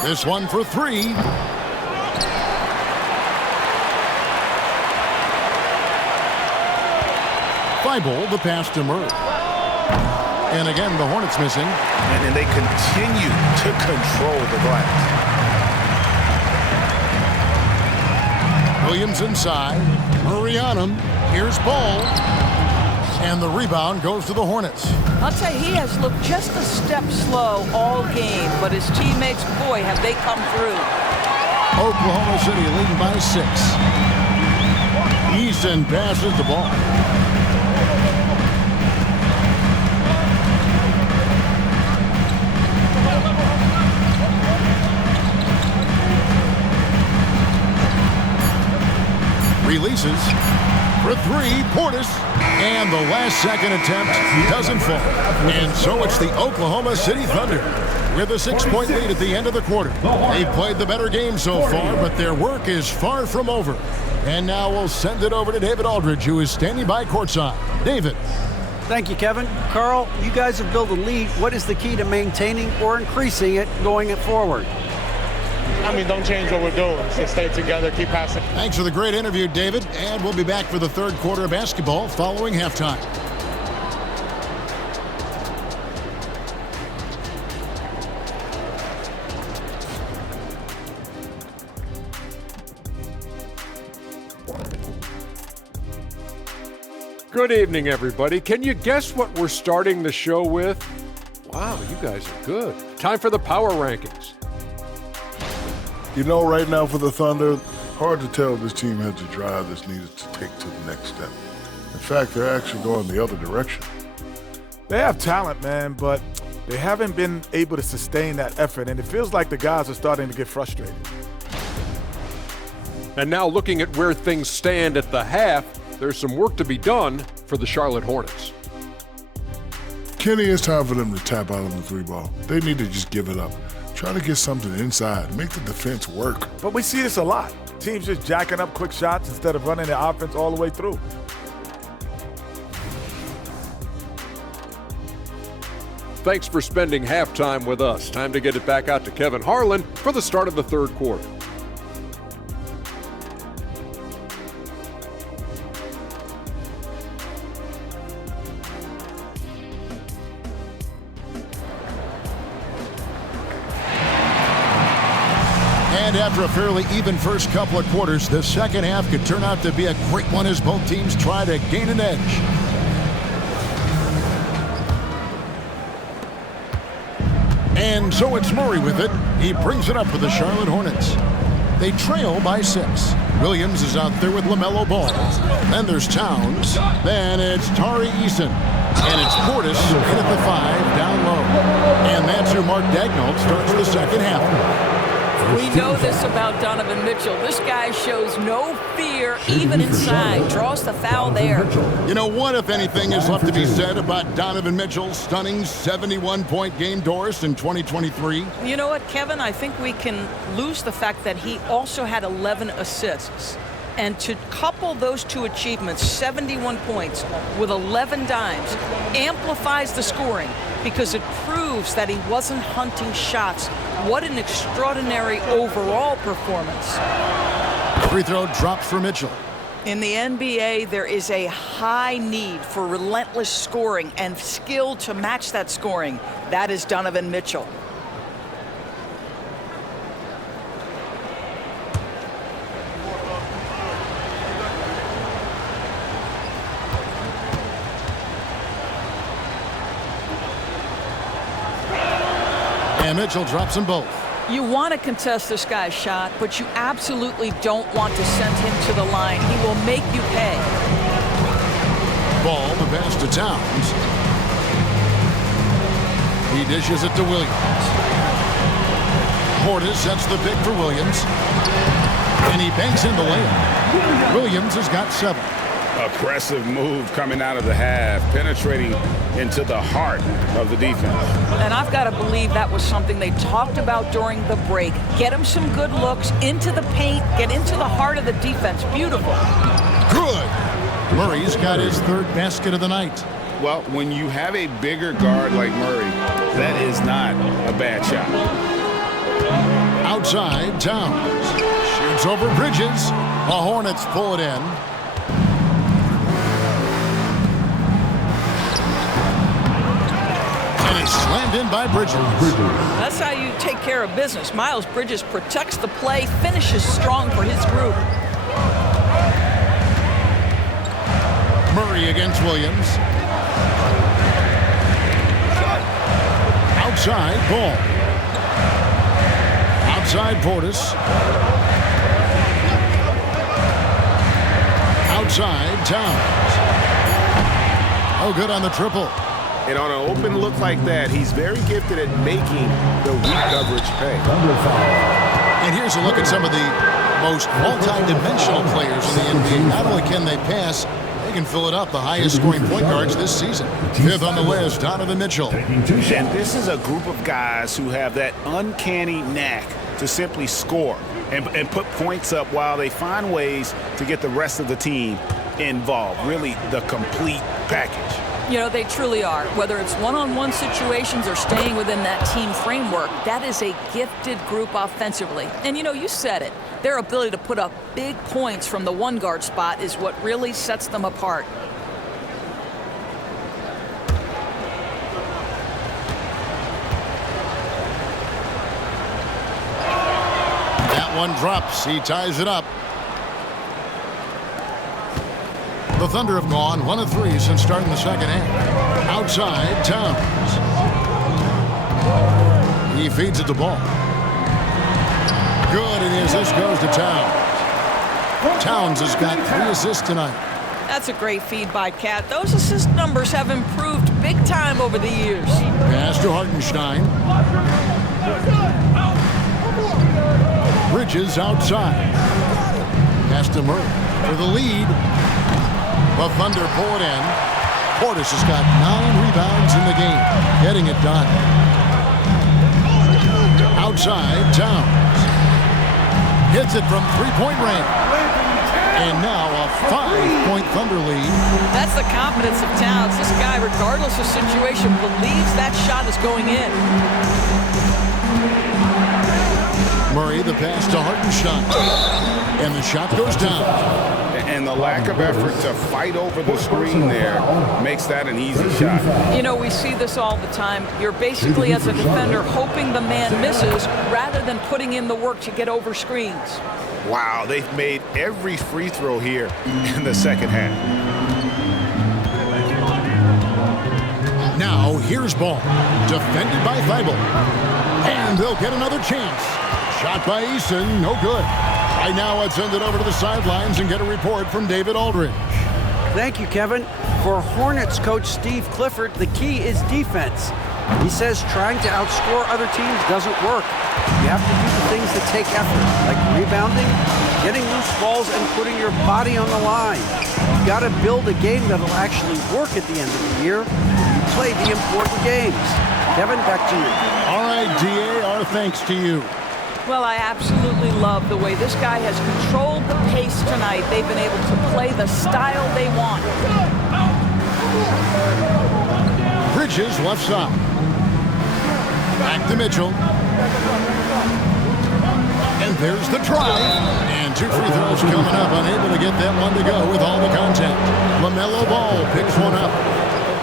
This one for 3. Thibault, the pass to Murray. And again, the Hornets missing. And then they continue to control the glass. Williams inside. Murray on him. Here's Ball. And the rebound goes to the Hornets. I'll tell you, he has looked just a step slow all game, but his teammates, boy, have they come through. Oklahoma City leading by 6. Easton passes the ball. releases. For three, Portis. And the last-second attempt doesn't fall. And so it's the Oklahoma City Thunder with a 6-point lead at the end of the quarter. They've played the better game so far, but their work is far from over. And now we'll send it over to David Aldridge, who is standing by courtside. David. Thank you, Kevin. Carl, you guys have built a lead. What is the key to maintaining or increasing it going forward? I mean, don't change what we're doing. Just stay together, keep passing. Thanks for the great interview, David. And we'll be back for the third quarter of basketball following halftime. Good evening, everybody. Can you guess what we're starting the show with? Wow, you guys are good. Time for the power rankings. You know, right now for the Thunder, hard to tell if this team has the drive that's needed to take to the next step. In fact, they're actually going the other direction. They have talent, man, but they haven't been able to sustain that effort, and it feels like the guys are starting to get frustrated. And now looking at where things stand at the half, there's some work to be done for the Charlotte Hornets. Kenny, it's time for them to tap out on the three ball. They need to just give it up. Try to get something inside. Make the defense work. But we see this a lot. Teams just jacking up quick shots instead of running the offense all the way through. Thanks for spending halftime with us. Time to get it back out to Kevin Harlan for the start of the third quarter. And after a fairly even first couple of quarters, the second half could turn out to be a great one as both teams try to gain an edge. And so it's Murray with it. He brings it up for the Charlotte Hornets. They trail by 6. Williams is out there with LaMelo Ball. Then there's Towns. Then it's Tari Eason. And it's Portis in at the 5 down low. And that's who Mark Daigneault starts the second half. We know this about Donovan Mitchell. This guy shows no fear, even inside. Draws the foul there. You know, what, if anything, is left to be said about Donovan Mitchell's stunning 71-point game, Doris, in 2023? You know what, Kevin? I think we can lose the fact that he also had 11 assists. And to couple those two achievements, 71 points with 11 dimes, amplifies the scoring because it proves that he wasn't hunting shots. What an extraordinary overall performance. Free throw dropped for Mitchell. In the NBA, there is a high need for relentless scoring and skill to match that scoring. That is Donovan Mitchell. And Mitchell drops them both. You want to contest this guy's shot, but you absolutely don't want to send him to the line. He will make you pay. Ball, the pass to Towns. He dishes it to Williams. Portis sets the pick for Williams. And he banks in the layup. Williams has got 7. Aggressive move coming out of the half, penetrating into the heart of the defense. And I've got to believe that was something they talked about during the break. Get him some good looks into the paint, get into the heart of the defense. Beautiful. Good. Murray's got his 3rd basket of the night. Well, when you have a bigger guard like Murray, that is not a bad shot. Outside, Towns shoots over Bridges. The Hornets pull it in. Slammed in by Bridges. That's how you take care of business. Miles Bridges protects the play, finishes strong for his group. Murray against Williams. Outside, Ball. Outside, Portis. Outside, Towns. Oh, good on the triple. And on an open look like that, he's very gifted at making the weak coverage pay. And here's a look at some of the most multi-dimensional players in the NBA. Not only can they pass, they can fill it up. The highest scoring point guards this season. Fifth on the list, Donovan Mitchell. And this is a group of guys who have that uncanny knack to simply score and put points up while they find ways to get the rest of the team involved. Really the complete package. You know, they truly are. Whether it's one-on-one situations or staying within that team framework, that is a gifted group offensively. And, you know, you said it. Their ability to put up big points from the one guard spot is what really sets them apart. That one drops. He ties it up. The Thunder have gone 1 of 3 since starting the second half. Outside, Towns. He feeds it the ball. Good, and the assist goes to Towns. Towns has got 3 assists tonight. That's a great feed by Cat. Those assist numbers have improved big time over the years. Pass to Hartenstein. Bridges outside. Pass to Murray for the lead. The Thunder pull it in. Portis has got 9 rebounds in the game, getting it done. Outside, Towns. Hits it from three-point range. And now a 5-point Thunder lead. That's the confidence of Towns. This guy, regardless of situation, believes that shot is going in. Murray, the pass to Hartenstein. And the shot goes down. And the lack of effort to fight over the screen there makes that an easy shot. You know, we see this all the time. You're basically, as a defender, hoping the man misses rather than putting in the work to get over screens. Wow, they've made every free throw here in the second half. Now, here's ball. Defended by Thibault. And they'll get another chance. Shot by Eason, no good. Right now, let's send it over to the sidelines and get a report from David Aldridge. Thank you, Kevin. For Hornets coach Steve Clifford, the key is defense. He says trying to outscore other teams doesn't work. You have to do the things that take effort, like rebounding, getting loose balls, and putting your body on the line. You got to build a game that'll actually work at the end of the year. You play the important games. Kevin, back to you. All right, DA, our thanks to you. Well, I absolutely love the way this guy has controlled the pace tonight. They've been able to play the style they want. Bridges left side. Back to Mitchell. And there's the drive. And 2 free throws coming up. Unable to get that one to go with all the contact. LaMelo Ball picks one up.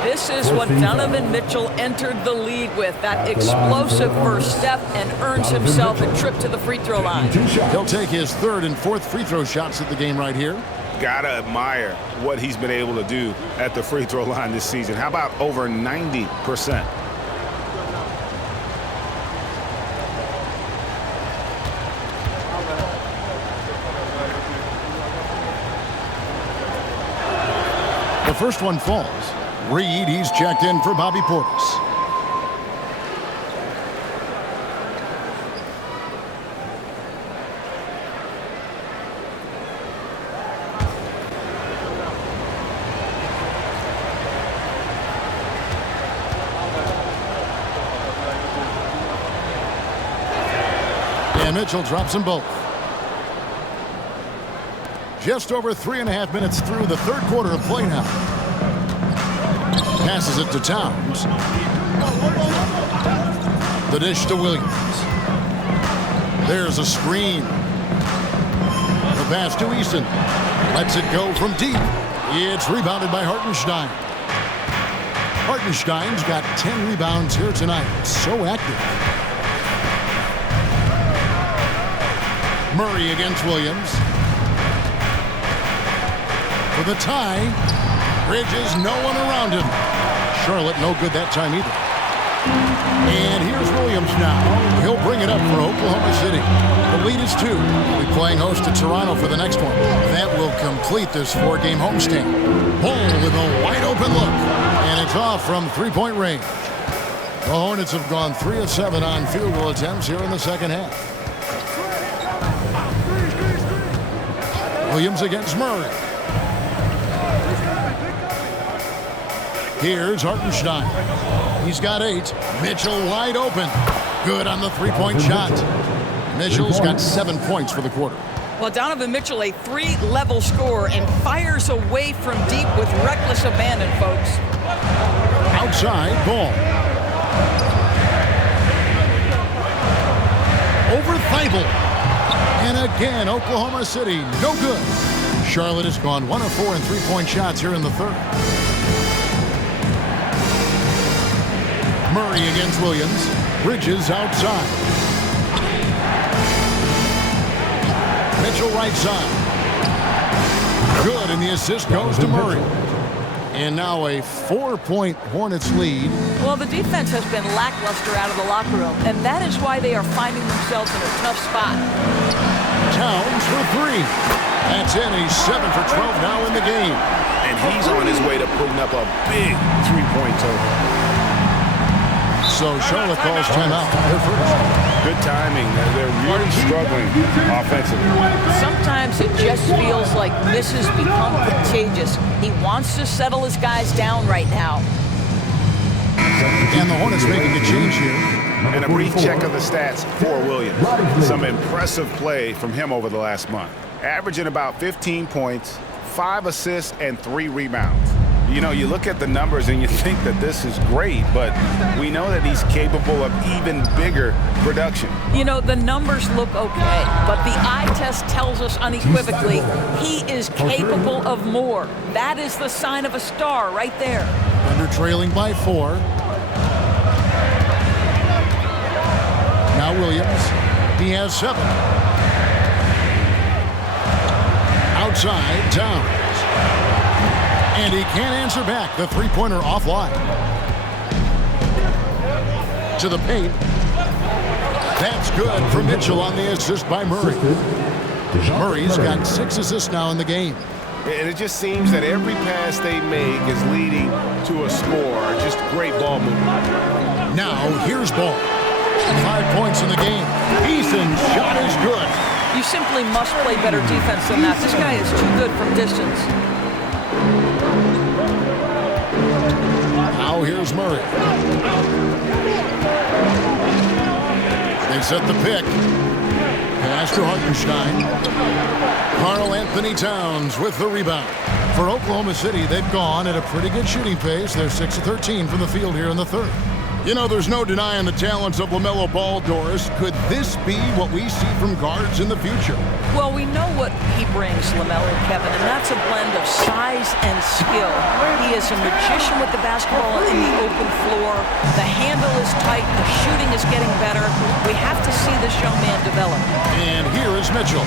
This is what Donovan Mitchell entered the lead with, that explosive first step, and earns himself a trip to the free throw line. He'll take his 3rd and 4th free throw shots at the game right here. Gotta admire what he's been able to do at the free throw line this season. How about over 90%? The first one falls. Reed, he's checked in for Bobby Portis. And Mitchell drops them both. Just over 3.5 minutes through the 3rd quarter of play now. Passes it to Towns. The dish to Williams. There's a screen. The pass to Eason. Lets it go from deep. It's rebounded by Hartenstein. Hartenstein's got 10 rebounds here tonight. So active. Murray against Williams. For the tie. Bridges, no one around him. Charlotte, no good that time either. And here's Williams now. He'll bring it up for Oklahoma City. The lead is 2. We'll be playing host to Toronto for the next one. That will complete this 4-game homestand. Bull with a wide open look. And it's off from 3-point range. The Hornets have gone 3 of 7 on field goal attempts here in the second half. Williams against Murray. Here's Hartenstein. He's got 8. Mitchell wide open. Good on the three-point shot. Mitchell's got 7 points for the quarter. Well, Donovan Mitchell, a 3-level scorer, and fires away from deep with reckless abandon, folks. Outside, ball. Over Thibault. And again, Oklahoma City, no good. Charlotte has gone 1 of 4 in three-point shots here in the third. Murray against Williams. Bridges outside. Mitchell right side. Good, and the assist goes to Murray. And now a 4-point Hornets lead. Well, the defense has been lackluster out of the locker room, and that is why they are finding themselves in a tough spot. Towns for 3. That's in. He's 7 for 12 now in the game. And he's on his way to putting up a big three-point total. So Charlotte calls timeout. They're first. Good timing. They're really struggling offensively. Sometimes it just feels like misses become contagious. He wants to settle his guys down right now. And the Hornets making a change here. And a brief check of the stats for Williams. Some impressive play from him over the last month. Averaging about 15 points, 5 assists, and 3 rebounds. You know, you look at the numbers and you think that this is great, but we know that he's capable of even bigger production. You know, the numbers look okay, but the eye test tells us unequivocally he is capable of more. That is the sign of a star right there. Under trailing by 4. Now Williams. He has 7. Outside, Towns. And he can't answer back. The three-pointer offline. To the paint. That's good for Mitchell on the assist by Murray. Murray's got 6 assists now in the game. And it just seems that every pass they make is leading to a score. Just great ball movement. Now, here's Ball. 5 points in the game. Eason's shot is good. You simply must play better defense than that. This guy is too good from distance. Now here's Murray. They set the pick. Pass to Hartenstein. Karl Anthony Towns with the rebound. For Oklahoma City, they've gone at a pretty good shooting pace. They're 6 of 13 from the field here in the third. You know, there's no denying the talents of LaMelo Ball, Doris. Could this be what we see from guards in the future? Well, we know what he brings, LaMelo, Kevin, and that's a blend of size and skill. He is a magician with the basketball in the open floor. The handle is tight. The shooting is getting better. We have to see this young man develop. And here is Mitchell.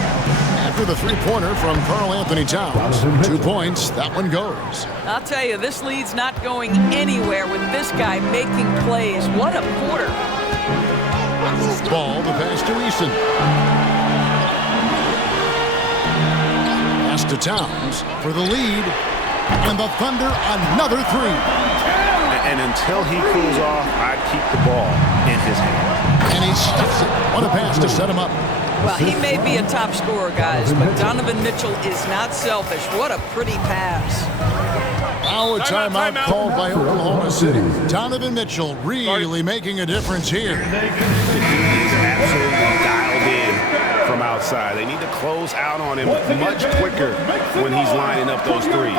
After the three-pointer from Karl Anthony Towns. 2 points. That one goes. I'll tell you, this lead's not going anywhere with this guy making plays. What a quarter. Ball, the pass to Eason. Pass to Towns for the lead. And the Thunder, another 3. And until he cools off, I'd keep the ball in his hand. And he stuffs it. What a pass to set him up. Well, he may be a top scorer, guys, but Donovan Mitchell is not selfish. What a pretty pass. Now a timeout called by Oklahoma City. Donovan Mitchell really making a difference here. He is absolutely dialed in from outside. They need to close out on him much quicker when he's lining up those threes.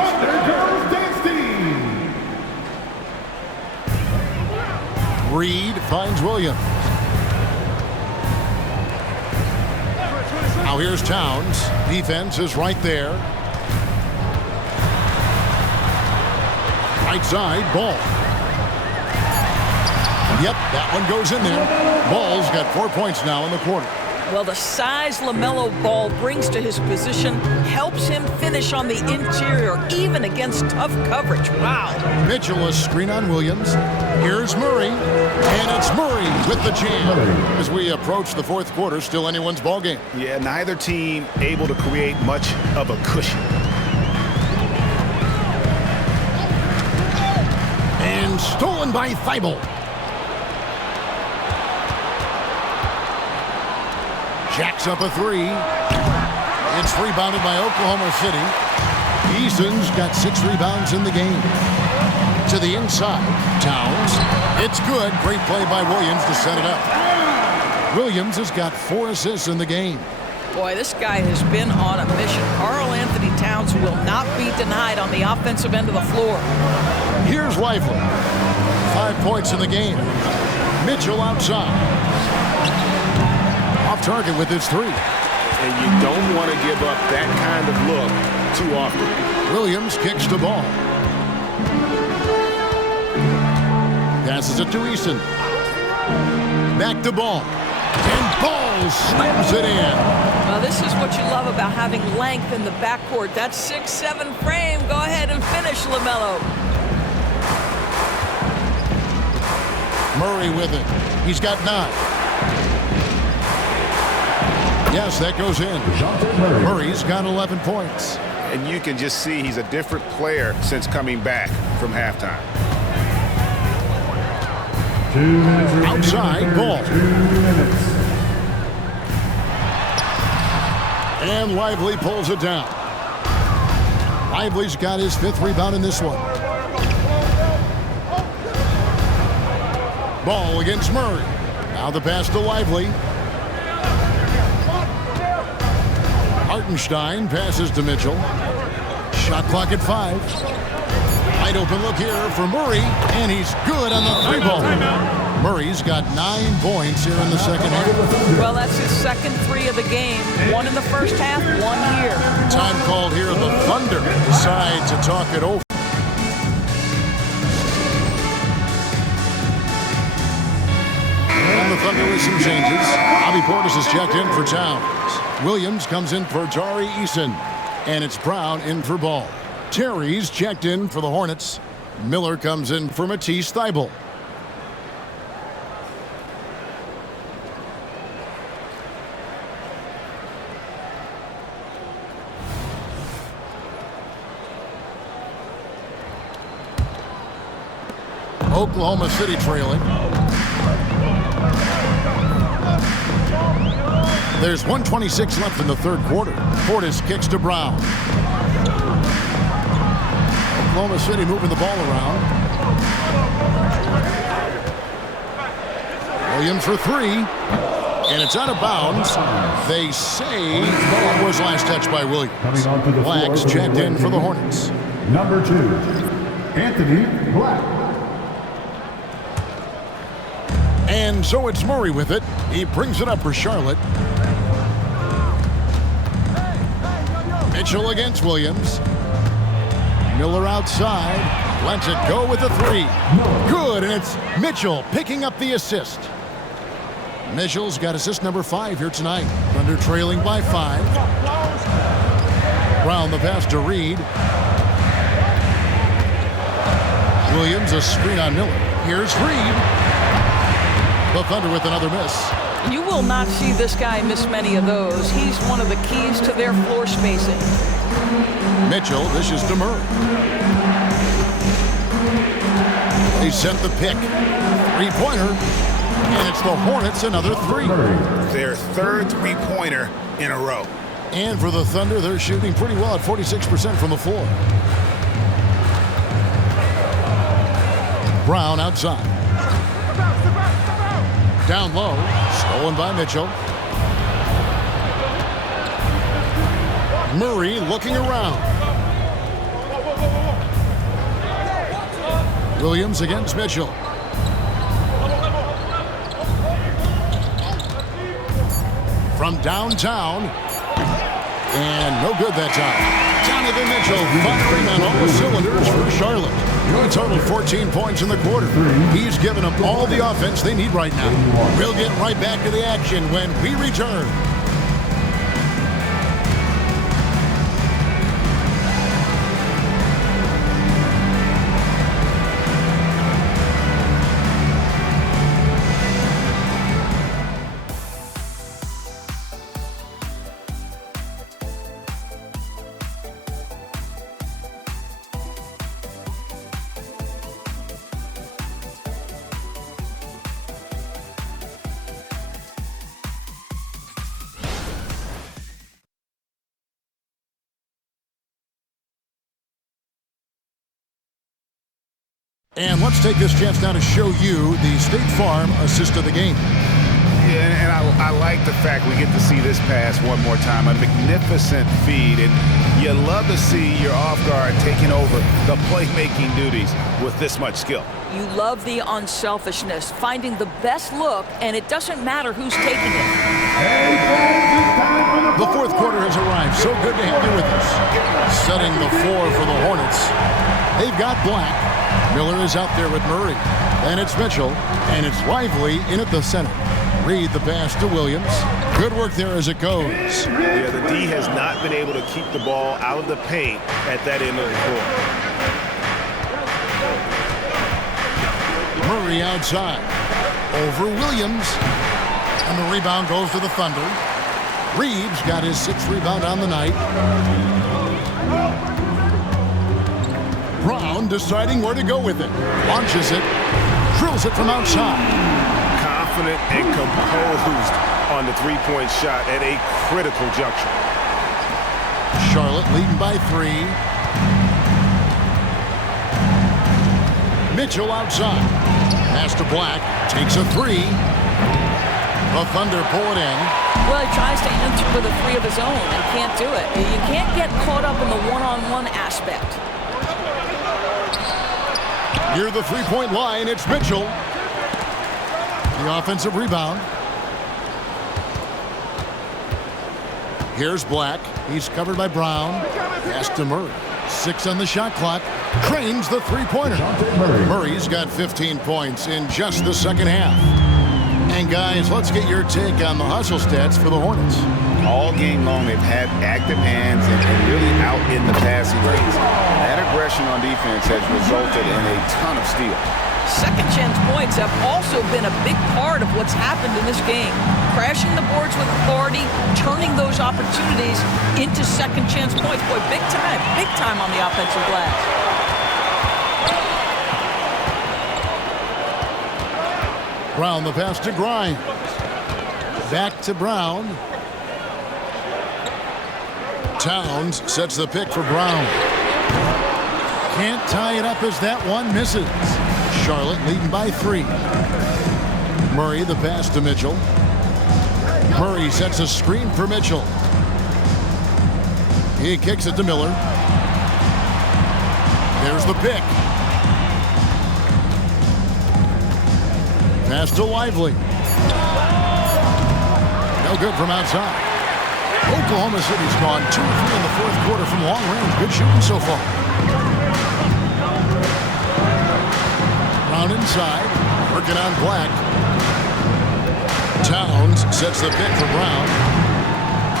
Reed finds Williams. Now here's Towns. Defense is right there. Right side, Ball. Yep, that one goes in there. Ball's got 4 points now in the quarter. Well, the size LaMelo Ball brings to his position helps him finish on the interior, even against tough coverage. Wow. Mitchell, a screen on Williams. Here's Murray, and it's Murray with the jam. As we approach the fourth quarter, still anyone's ball game. Yeah, neither team able to create much of a cushion. And stolen by Thibault. Jacks up a 3. It's rebounded by Oklahoma City. Eason's got 6 rebounds in the game. To the inside, Towns. It's good. Great play by Williams to set it up. Williams has got 4 assists in the game. Boy, this guy has been on a mission. Karl Anthony Towns will not be denied on the offensive end of the floor. Here's Lively. 5 points in the game. Mitchell outside. Off target with his 3. And you don't want to give up that kind of look too often. Williams kicks the ball. Passes it to Eason. Back to Ball. And Ball slams it in. Well, this is what you love about having length in the backcourt. That 6'7" frame. Go ahead and finish, LaMelo. Murray with it. He's got 9. Yes, that goes in. Murray's got 11 points. And you can just see he's a different player since coming back from halftime. 2 minutes. Outside Ball. 2 minutes. And Lively pulls it down. Lively's got his 5th rebound in this one. Ball against Murray. Now the pass to Lively. Hartenstein passes to Mitchell. Shot clock at 5. Wide open look here for Murray, and he's good on the 3-ball. Murray's got 9 points here in the second half. Well, that's his second 3 of the game. 1 in the first half, 1 here. Time called here. The Thunder decide to talk it over. And the Thunder with some changes. Bobby Portis is checked in for Towns. Williams comes in for Tari Eason. And it's Brown in for Ball. Terry's checked in for the Hornets. Miller comes in for Matisse Thybulle. Oklahoma City trailing. There's 1:26 left in the third quarter. Portis kicks to Brown. Oklahoma City moving the ball around. Williams for 3. And it's out of bounds. They say it was last touch by Williams. Black's checked in for the Hornets. Number 2, Anthony Black. And so it's Murray with it. He brings it up for Charlotte. Mitchell against Williams. Miller outside. Lets it go with a 3. Good, and it's Mitchell picking up the assist. Mitchell's got assist number 5 here tonight. Thunder trailing by 5. Brown the pass to Reed. Williams a screen on Miller. Here's Reed. The Thunder with another miss. You will not see this guy miss many of those. He's one of the keys to their floor spacing. Mitchell dishes to Murray. They set the pick. 3-pointer. And it's the Hornets another 3. Their third 3-pointer in a row. And for the Thunder, they're shooting pretty well at 46% from the floor. Brown outside. Down low. Stolen by Mitchell. Murray looking around. Williams against Mitchell. From downtown. And no good that time. Donovan Mitchell firing on all cylinders for Charlotte. He totaled 14 points in the quarter. He's given them all the offense they need right now. We'll get right back to the action when we return. And let's take this chance now to show you the State Farm assist of the game. Yeah, and I like the fact we get to see this pass one more time. A magnificent feed, and you love to see your off guard taking over the playmaking duties with this much skill. You love the unselfishness, finding the best look, and it doesn't matter who's taking it. The fourth quarter has arrived. So good to have you with us. Setting the floor for the Hornets. They've got Black. Miller is out there with Murray. And it's Mitchell. And it's Lively in at the center. Reed the pass to Williams. Good work there as it goes. Yeah, the D has not been able to keep the ball out of the paint at that end of the floor. Murray outside. Over Williams. And the rebound goes to the Thunder. Reeves got his 6th rebound on the night. Brown deciding where to go with it. Launches it. Drills it from outside. Confident and composed on the three-point shot at a critical juncture. Charlotte leading by 3. Mitchell outside. Pass to Black. Takes a 3. The Thunder pull it in. Well, he tries to enter with a 3 of his own and can't do it. You can't get caught up in the one-on-one aspect. Near the three-point line, it's Mitchell. The offensive rebound. Here's Black. He's covered by Brown. Pass to Murray. 6 on the shot clock. Trains the three-pointer. Murray's got 15 points in just the second half. And guys, let's get your take on the hustle stats for the Hornets. All game long, they've had active hands and really out in the passing lanes. That aggression on defense has resulted in a ton of steals. Second chance points have also been a big part of what's happened in this game. Crashing the boards with authority, turning those opportunities into second chance points. Boy, big time on the offensive glass. Brown the pass to Grimes. Back to Brown. Towns sets the pick for Brown. Can't tie it up as that one misses. Charlotte leading by 3. Murray the pass to Mitchell. Murray sets a screen for Mitchell. He kicks it to Miller. There's the pick. Pass to Lively. No good from outside. Oklahoma City's gone 2 or 3 in the fourth quarter from long range. Good shooting so far. Brown inside. Working on Black. Towns sets the pick for Brown.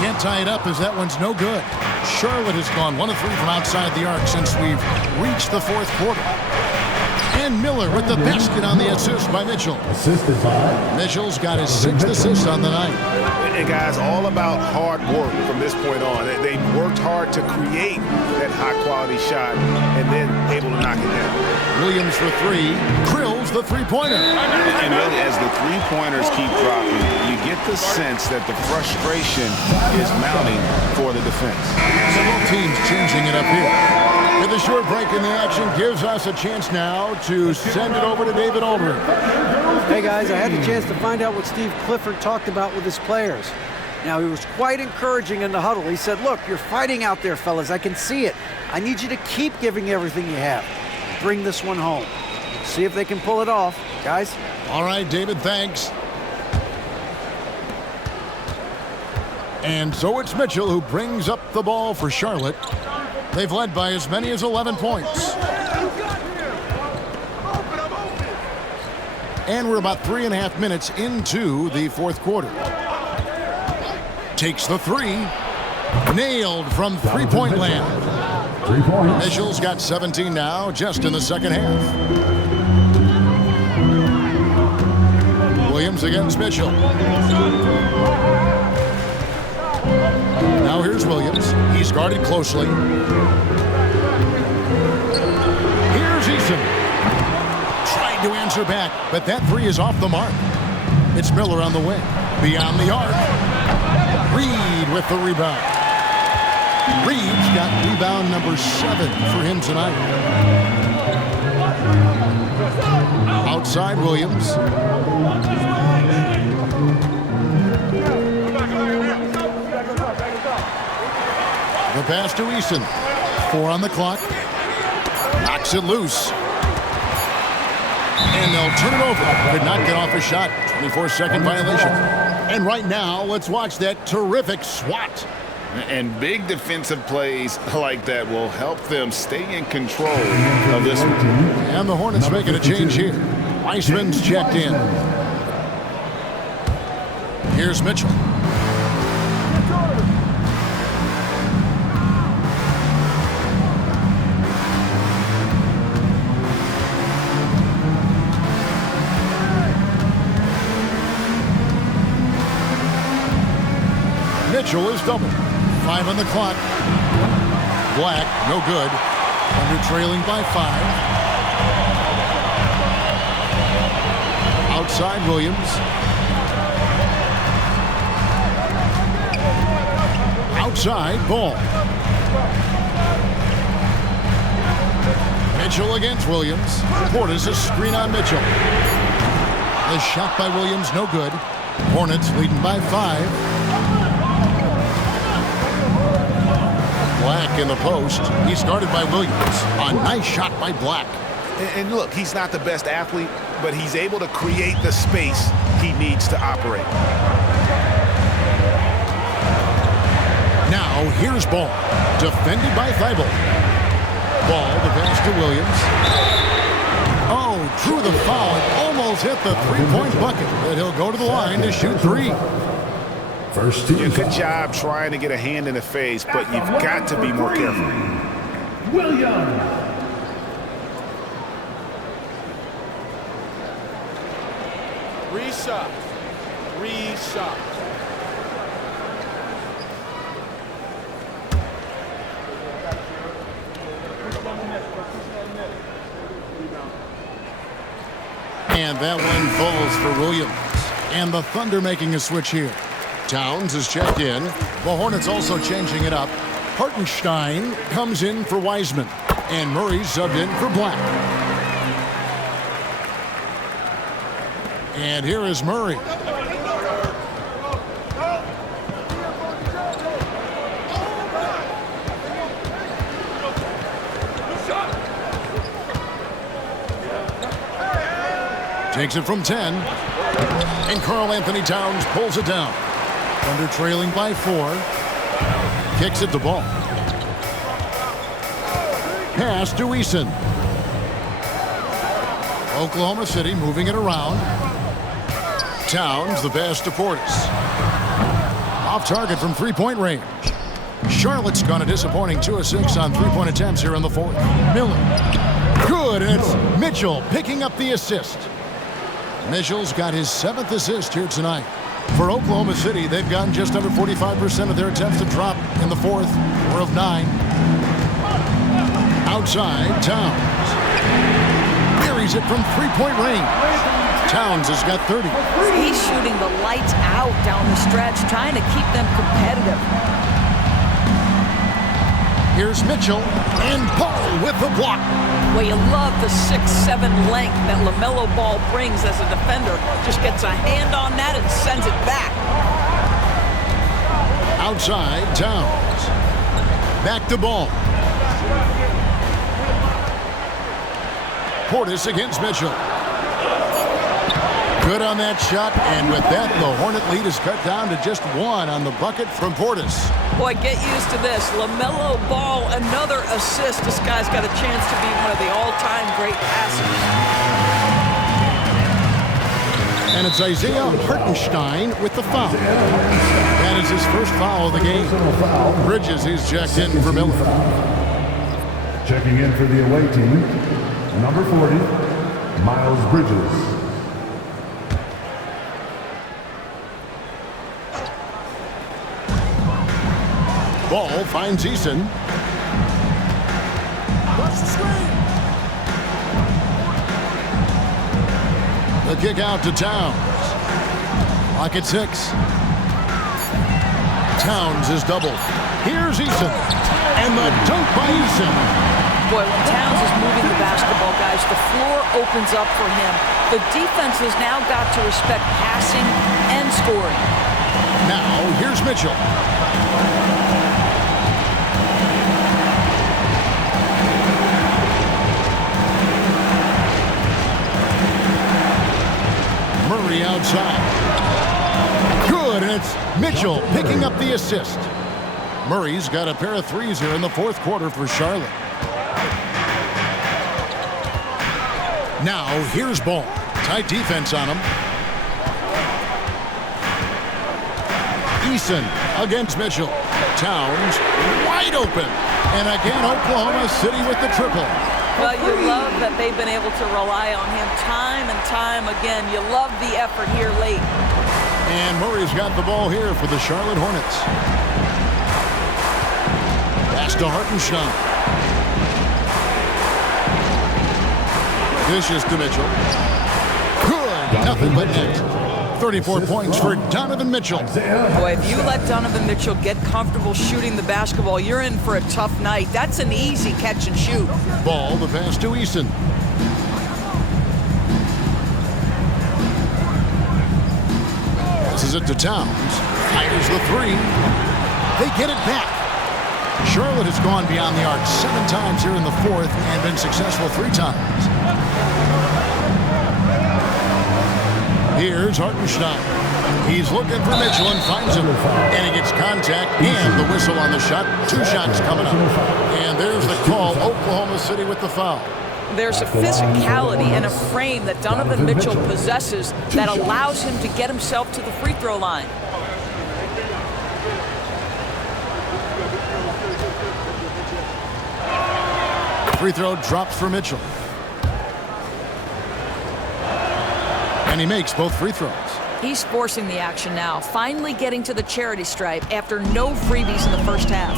Can't tie it up as that one's no good. Charlotte has gone 1 of 3 from outside the arc since we've reached the fourth quarter. And Miller with the basket on the assist by Mitchell. Assisted by Mitchell's got his 6th assist on the night. And guys, all about hard work from this point on. They worked hard to create that high-quality shot and then able to knock it down. Williams for 3. Drills the three-pointer. And really, as the three-pointers keep dropping, you get the sense that the frustration is mounting for the defense. Several teams changing it up here. With a short break in the action gives us a chance now to send it over to David Aldridge. Hey guys, I had the chance to find out what Steve Clifford talked about with his players. Now, he was quite encouraging in the huddle. He said, look, you're fighting out there, fellas. I can see it. I need you to keep giving everything you have. Bring this one home. See if they can pull it off. Guys? All right, David, thanks. And so it's Mitchell who brings up the ball for Charlotte. They've led by as many as 11 points. And we're about 3.5 minutes into the fourth quarter. Takes the 3. Nailed from three-point land. 3 points. Mitchell's got 17 now, just in the second half. Williams against Mitchell. Now here's Williams. He's guarded closely. Here's Eason. Tried to answer back, but that 3 is off the mark. It's Miller on the wing. Beyond the arc. Reed with the rebound. Reed's got rebound number 7 for him tonight. Outside Williams. The pass to Eason. 4 on the clock. Knocks it loose. And they'll turn it over. Could not get off a shot. 24-second violation. And right now, let's watch that terrific swat. And big defensive plays like that will help them stay in control of this one. And the Hornets making a change here. Weissman's checked in. Here's Mitchell. Mitchell is double. 5 on the clock. Black, no good. Under trailing by 5. Outside Williams. Outside Ball. Mitchell against Williams. Portis a screen on Mitchell. The shot by Williams, no good. Hornets leading by 5. Black in the post. He's guarded by Williams. A nice shot by Black. And look, he's not the best athlete, but he's able to create the space he needs to operate. Now here's Ball. Defended by Thibault. Ball, the pass to Williams. Oh, drew the foul and almost hit the three-point bucket. But he'll go to the line to shoot 3. First team. Yeah, good job trying to get a hand in the face, but you've got to be more careful. Williams. 3 shots. 3 shots. And that one falls for Williams. And the Thunder making a switch here. Towns is checked in. The Hornets also changing it up. Hartenstein comes in for Wiseman. And Murray subbed in for Black. And here is Murray. Takes it from 10. And Karl Anthony Towns pulls it down. Thunder trailing by 4. Kicks it to Ball. Pass to Eason. Oklahoma City moving it around. Towns, the pass to Portis. Off target from three-point range. Charlotte's gone a disappointing 2 of 6 on three-point attempts here in the 4th. Miller. Good, and it's Mitchell picking up the assist. Mitchell's got his 7th assist here tonight. For Oklahoma City, they've gotten just under 45% of their attempts to drop in the 4th, 4 of 9. Outside, Towns. Carries it from three-point range. Towns has got 30. He's shooting the lights out down the stretch, trying to keep them competitive. Here's Mitchell, and Ball with the block. Well, you love the 6'7" length that LaMelo Ball brings as a defender. Just gets a hand on that and sends it back. Outside, Towns. Back to Ball. Portis against Mitchell. Good on that shot, and with that, the Hornet lead is cut down to just 1 on the bucket from Portis. Boy, get used to this. LaMelo Ball, another assist. This guy's got a chance to be one of the all-time great passers. And it's Isaiah Hartenstein with the foul. That is his first foul of the game. Bridges, he's checked in for Miller. Checking in for the away team, number 40, Miles Bridges. Ball finds Eason. The kick out to Towns. Lock at 6. Towns is doubled. Here's Eason. And the dunk by Eason. Boy, when Towns is moving the basketball, guys, the floor opens up for him. The defense has now got to respect passing and scoring. Now, here's Mitchell. Murray outside. Good, and it's Mitchell picking up the assist. Murray's got a pair of threes here in the fourth quarter for Charlotte. Now, here's Ball. Tight defense on him. Eason against Mitchell. Towns wide open. And again, Oklahoma City with the triple. Well, you love that they've been able to rely on him time and time again. You love the effort here late. And Murray's got the ball here for the Charlotte Hornets. Pass to Hartenstein. Dishes to Mitchell. Good. Nothing but net. 34 points for Donovan Mitchell. Boy, if you let Donovan Mitchell get comfortable shooting the basketball, you're in for a tough night. That's an easy catch and shoot. Ball, the pass to Eason. Passes it to Towns. Fires the three. They get it back. Charlotte has gone beyond the arc 7 times here in the fourth and been successful 3 times. Here's Hartenstein. He's looking for Mitchell and finds him. And he gets contact and the whistle on the shot. 2 shots coming up. And there's the call. Oklahoma City with the foul. There's a physicality and a frame that Donovan Mitchell possesses that allows him to get himself to the free throw line. Free throw drops for Mitchell. And he makes both free throws. He's forcing the action now, finally getting to the charity stripe after no freebies in the first half.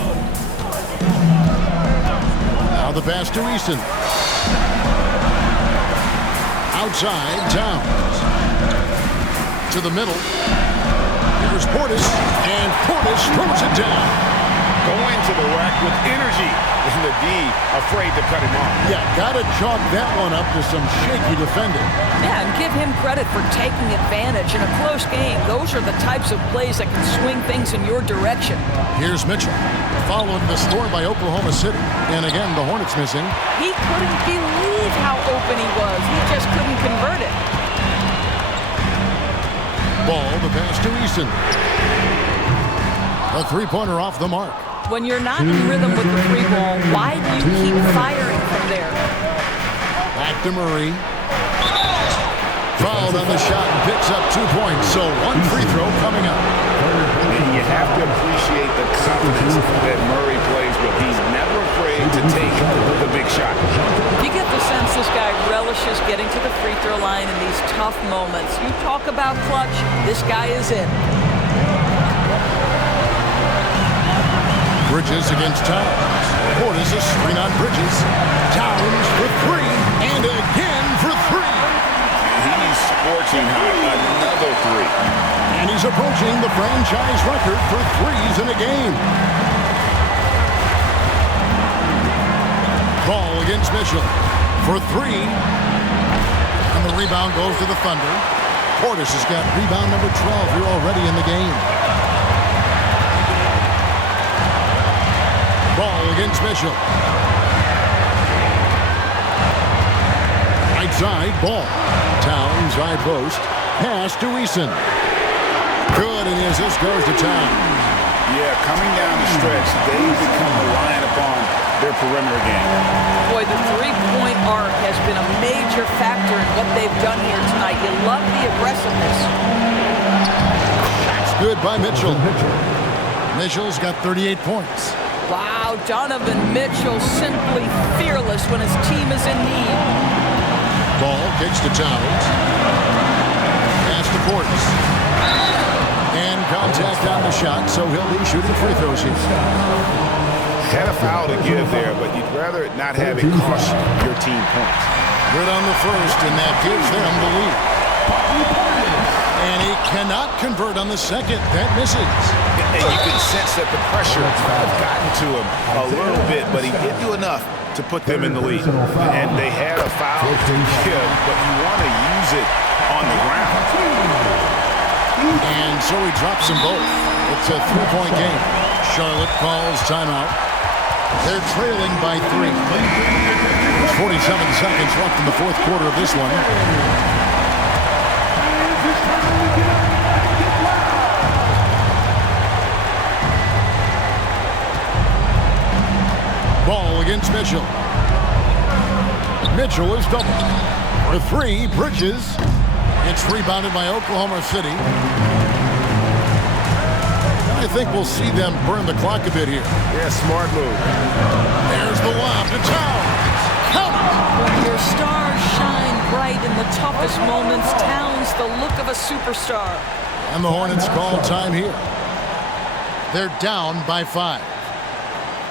Now the pass to Eason. Outside, Towns. To the middle. Here's Portis, and Portis throws it down. Going to the rack with energy, and the D afraid to cut him off. Yeah, gotta chalk that one up to some shaky defending. Yeah, and give him credit for taking advantage in a close game. Those are the types of plays that can swing things in your direction. Here's Mitchell, following the score by Oklahoma City. And again, the Hornets missing. He couldn't believe how open he was. He just couldn't convert it. Ball, the pass to Eason. A three-pointer off the mark. When you're not in rhythm with the free ball, why do you keep firing from there? Back to Murray. Fouled on the shot and picks up 2 points. So 1 free throw coming up. And you have to appreciate the confidence that Murray plays with. He's never afraid to take the big shot. You get the sense this guy relishes getting to the free throw line in these tough moments. You talk about clutch, this guy is in. Bridges against Towns. Portis a screen on Bridges. Towns for 3, and again for 3. He's scorching hot, another 3. And he's approaching the franchise record for threes in a game. Ball against Mitchell for 3. And the rebound goes to the Thunder. Portis has got rebound number 12 here already in the game. Ball against Mitchell. Right side, Ball. Towns, high post. Pass to Eason. Good, and the assist goes to Towns. Yeah, coming down the stretch, they've become reliant upon their perimeter game. Boy, the three-point arc has been a major factor in what they've done here tonight. You love the aggressiveness. That's good by Mitchell. Mitchell's got 38 points. Wow, Donovan Mitchell simply fearless when his team is in need. Ball kicks to Towns. Pass to Portis. And contact on the shot, so he'll be shooting free throws here. Had a foul to give there, but you'd rather not have it cost your team points. Good on the first, and that gives them the lead. And he cannot convert on the second. That misses. And you can sense that the pressure has gotten to him a little bit, but he did do enough to put them in the lead. And they had a foul to give, but you want to use it on the ground. And so he drops them both. It's a 3-point game. Charlotte calls timeout. They're trailing by 3. There's 47 seconds left in the fourth quarter of this one. Ball against Mitchell. Mitchell is doubled. For 3, Bridges. It's rebounded by Oklahoma City. I think we'll see them burn the clock a bit here. Yeah, smart move. There's the lob to Towns. Count it! When your stars shine bright in the toughest moments, Towns the look of a superstar. And the Hornets call time here. They're down by 5.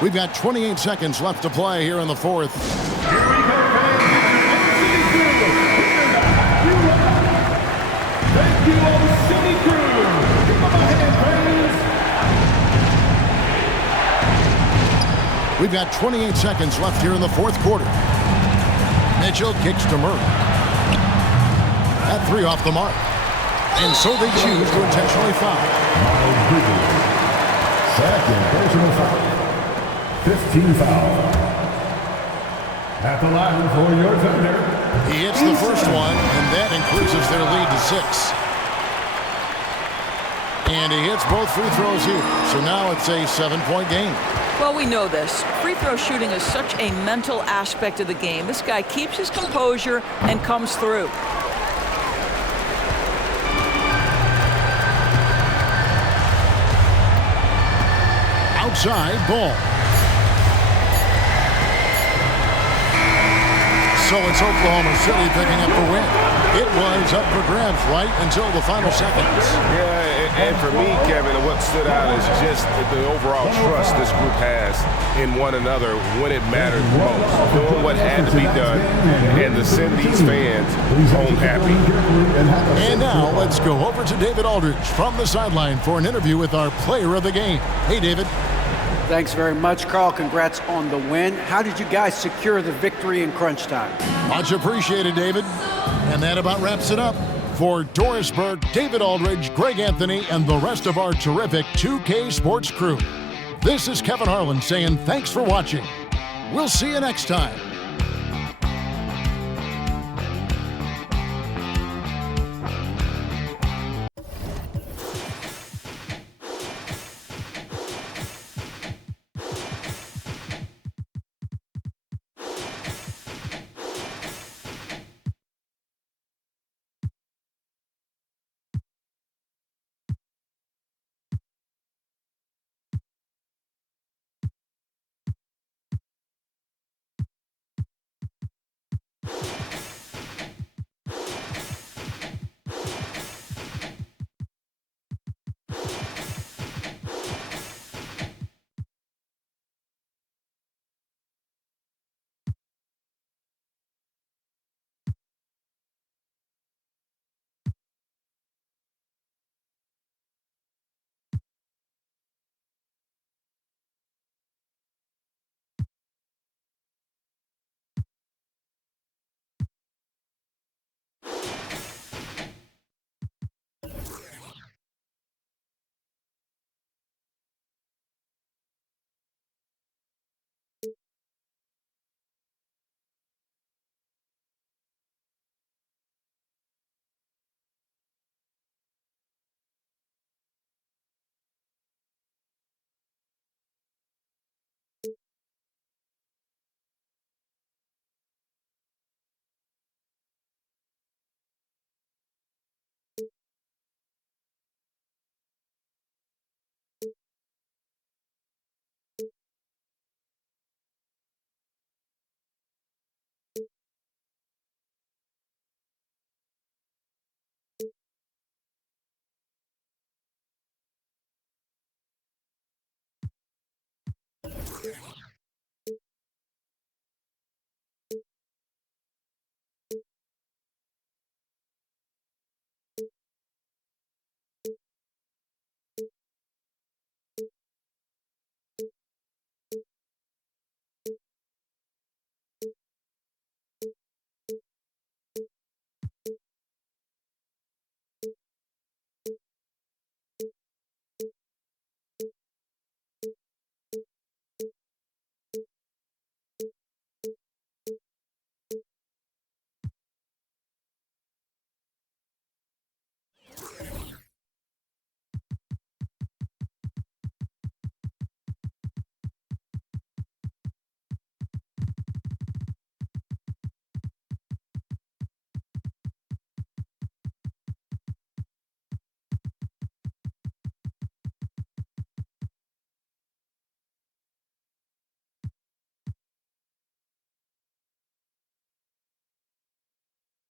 We've got 28 seconds left to play here in the fourth. Here we go, fans. Thank you, Old City Crew. Give them a hand, fans. We've got 28 seconds left here in the fourth quarter. Mitchell kicks to Murray. That 3 off the mark. And so they choose to intentionally foul. Second personal foul. 15 foul. At the line for your defender. He hits the first one, and that increases their lead to 6. And he hits both free throws here. So now it's a 7-point game. Well, we know this. Free throw shooting is such a mental aspect of the game. This guy keeps his composure and comes through. Outside ball. So it's Oklahoma City picking up the win. It was up for grabs right until the final seconds. Yeah, and for me, Kevin, what stood out is just the overall trust this group has in one another when it mattered most. Doing what had to be done and to send these fans home happy. And now let's go over to David Aldridge from the sideline for an interview with our player of the game. Hey, David. Thanks very much, Carl. Congrats on the win. How did you guys secure the victory in crunch time? Much appreciated, David. And that about wraps it up. For Doris Burke, David Aldridge, Greg Anthony, and the rest of our terrific 2K Sports crew, this is Kevin Harlan saying thanks for watching. We'll see you next time.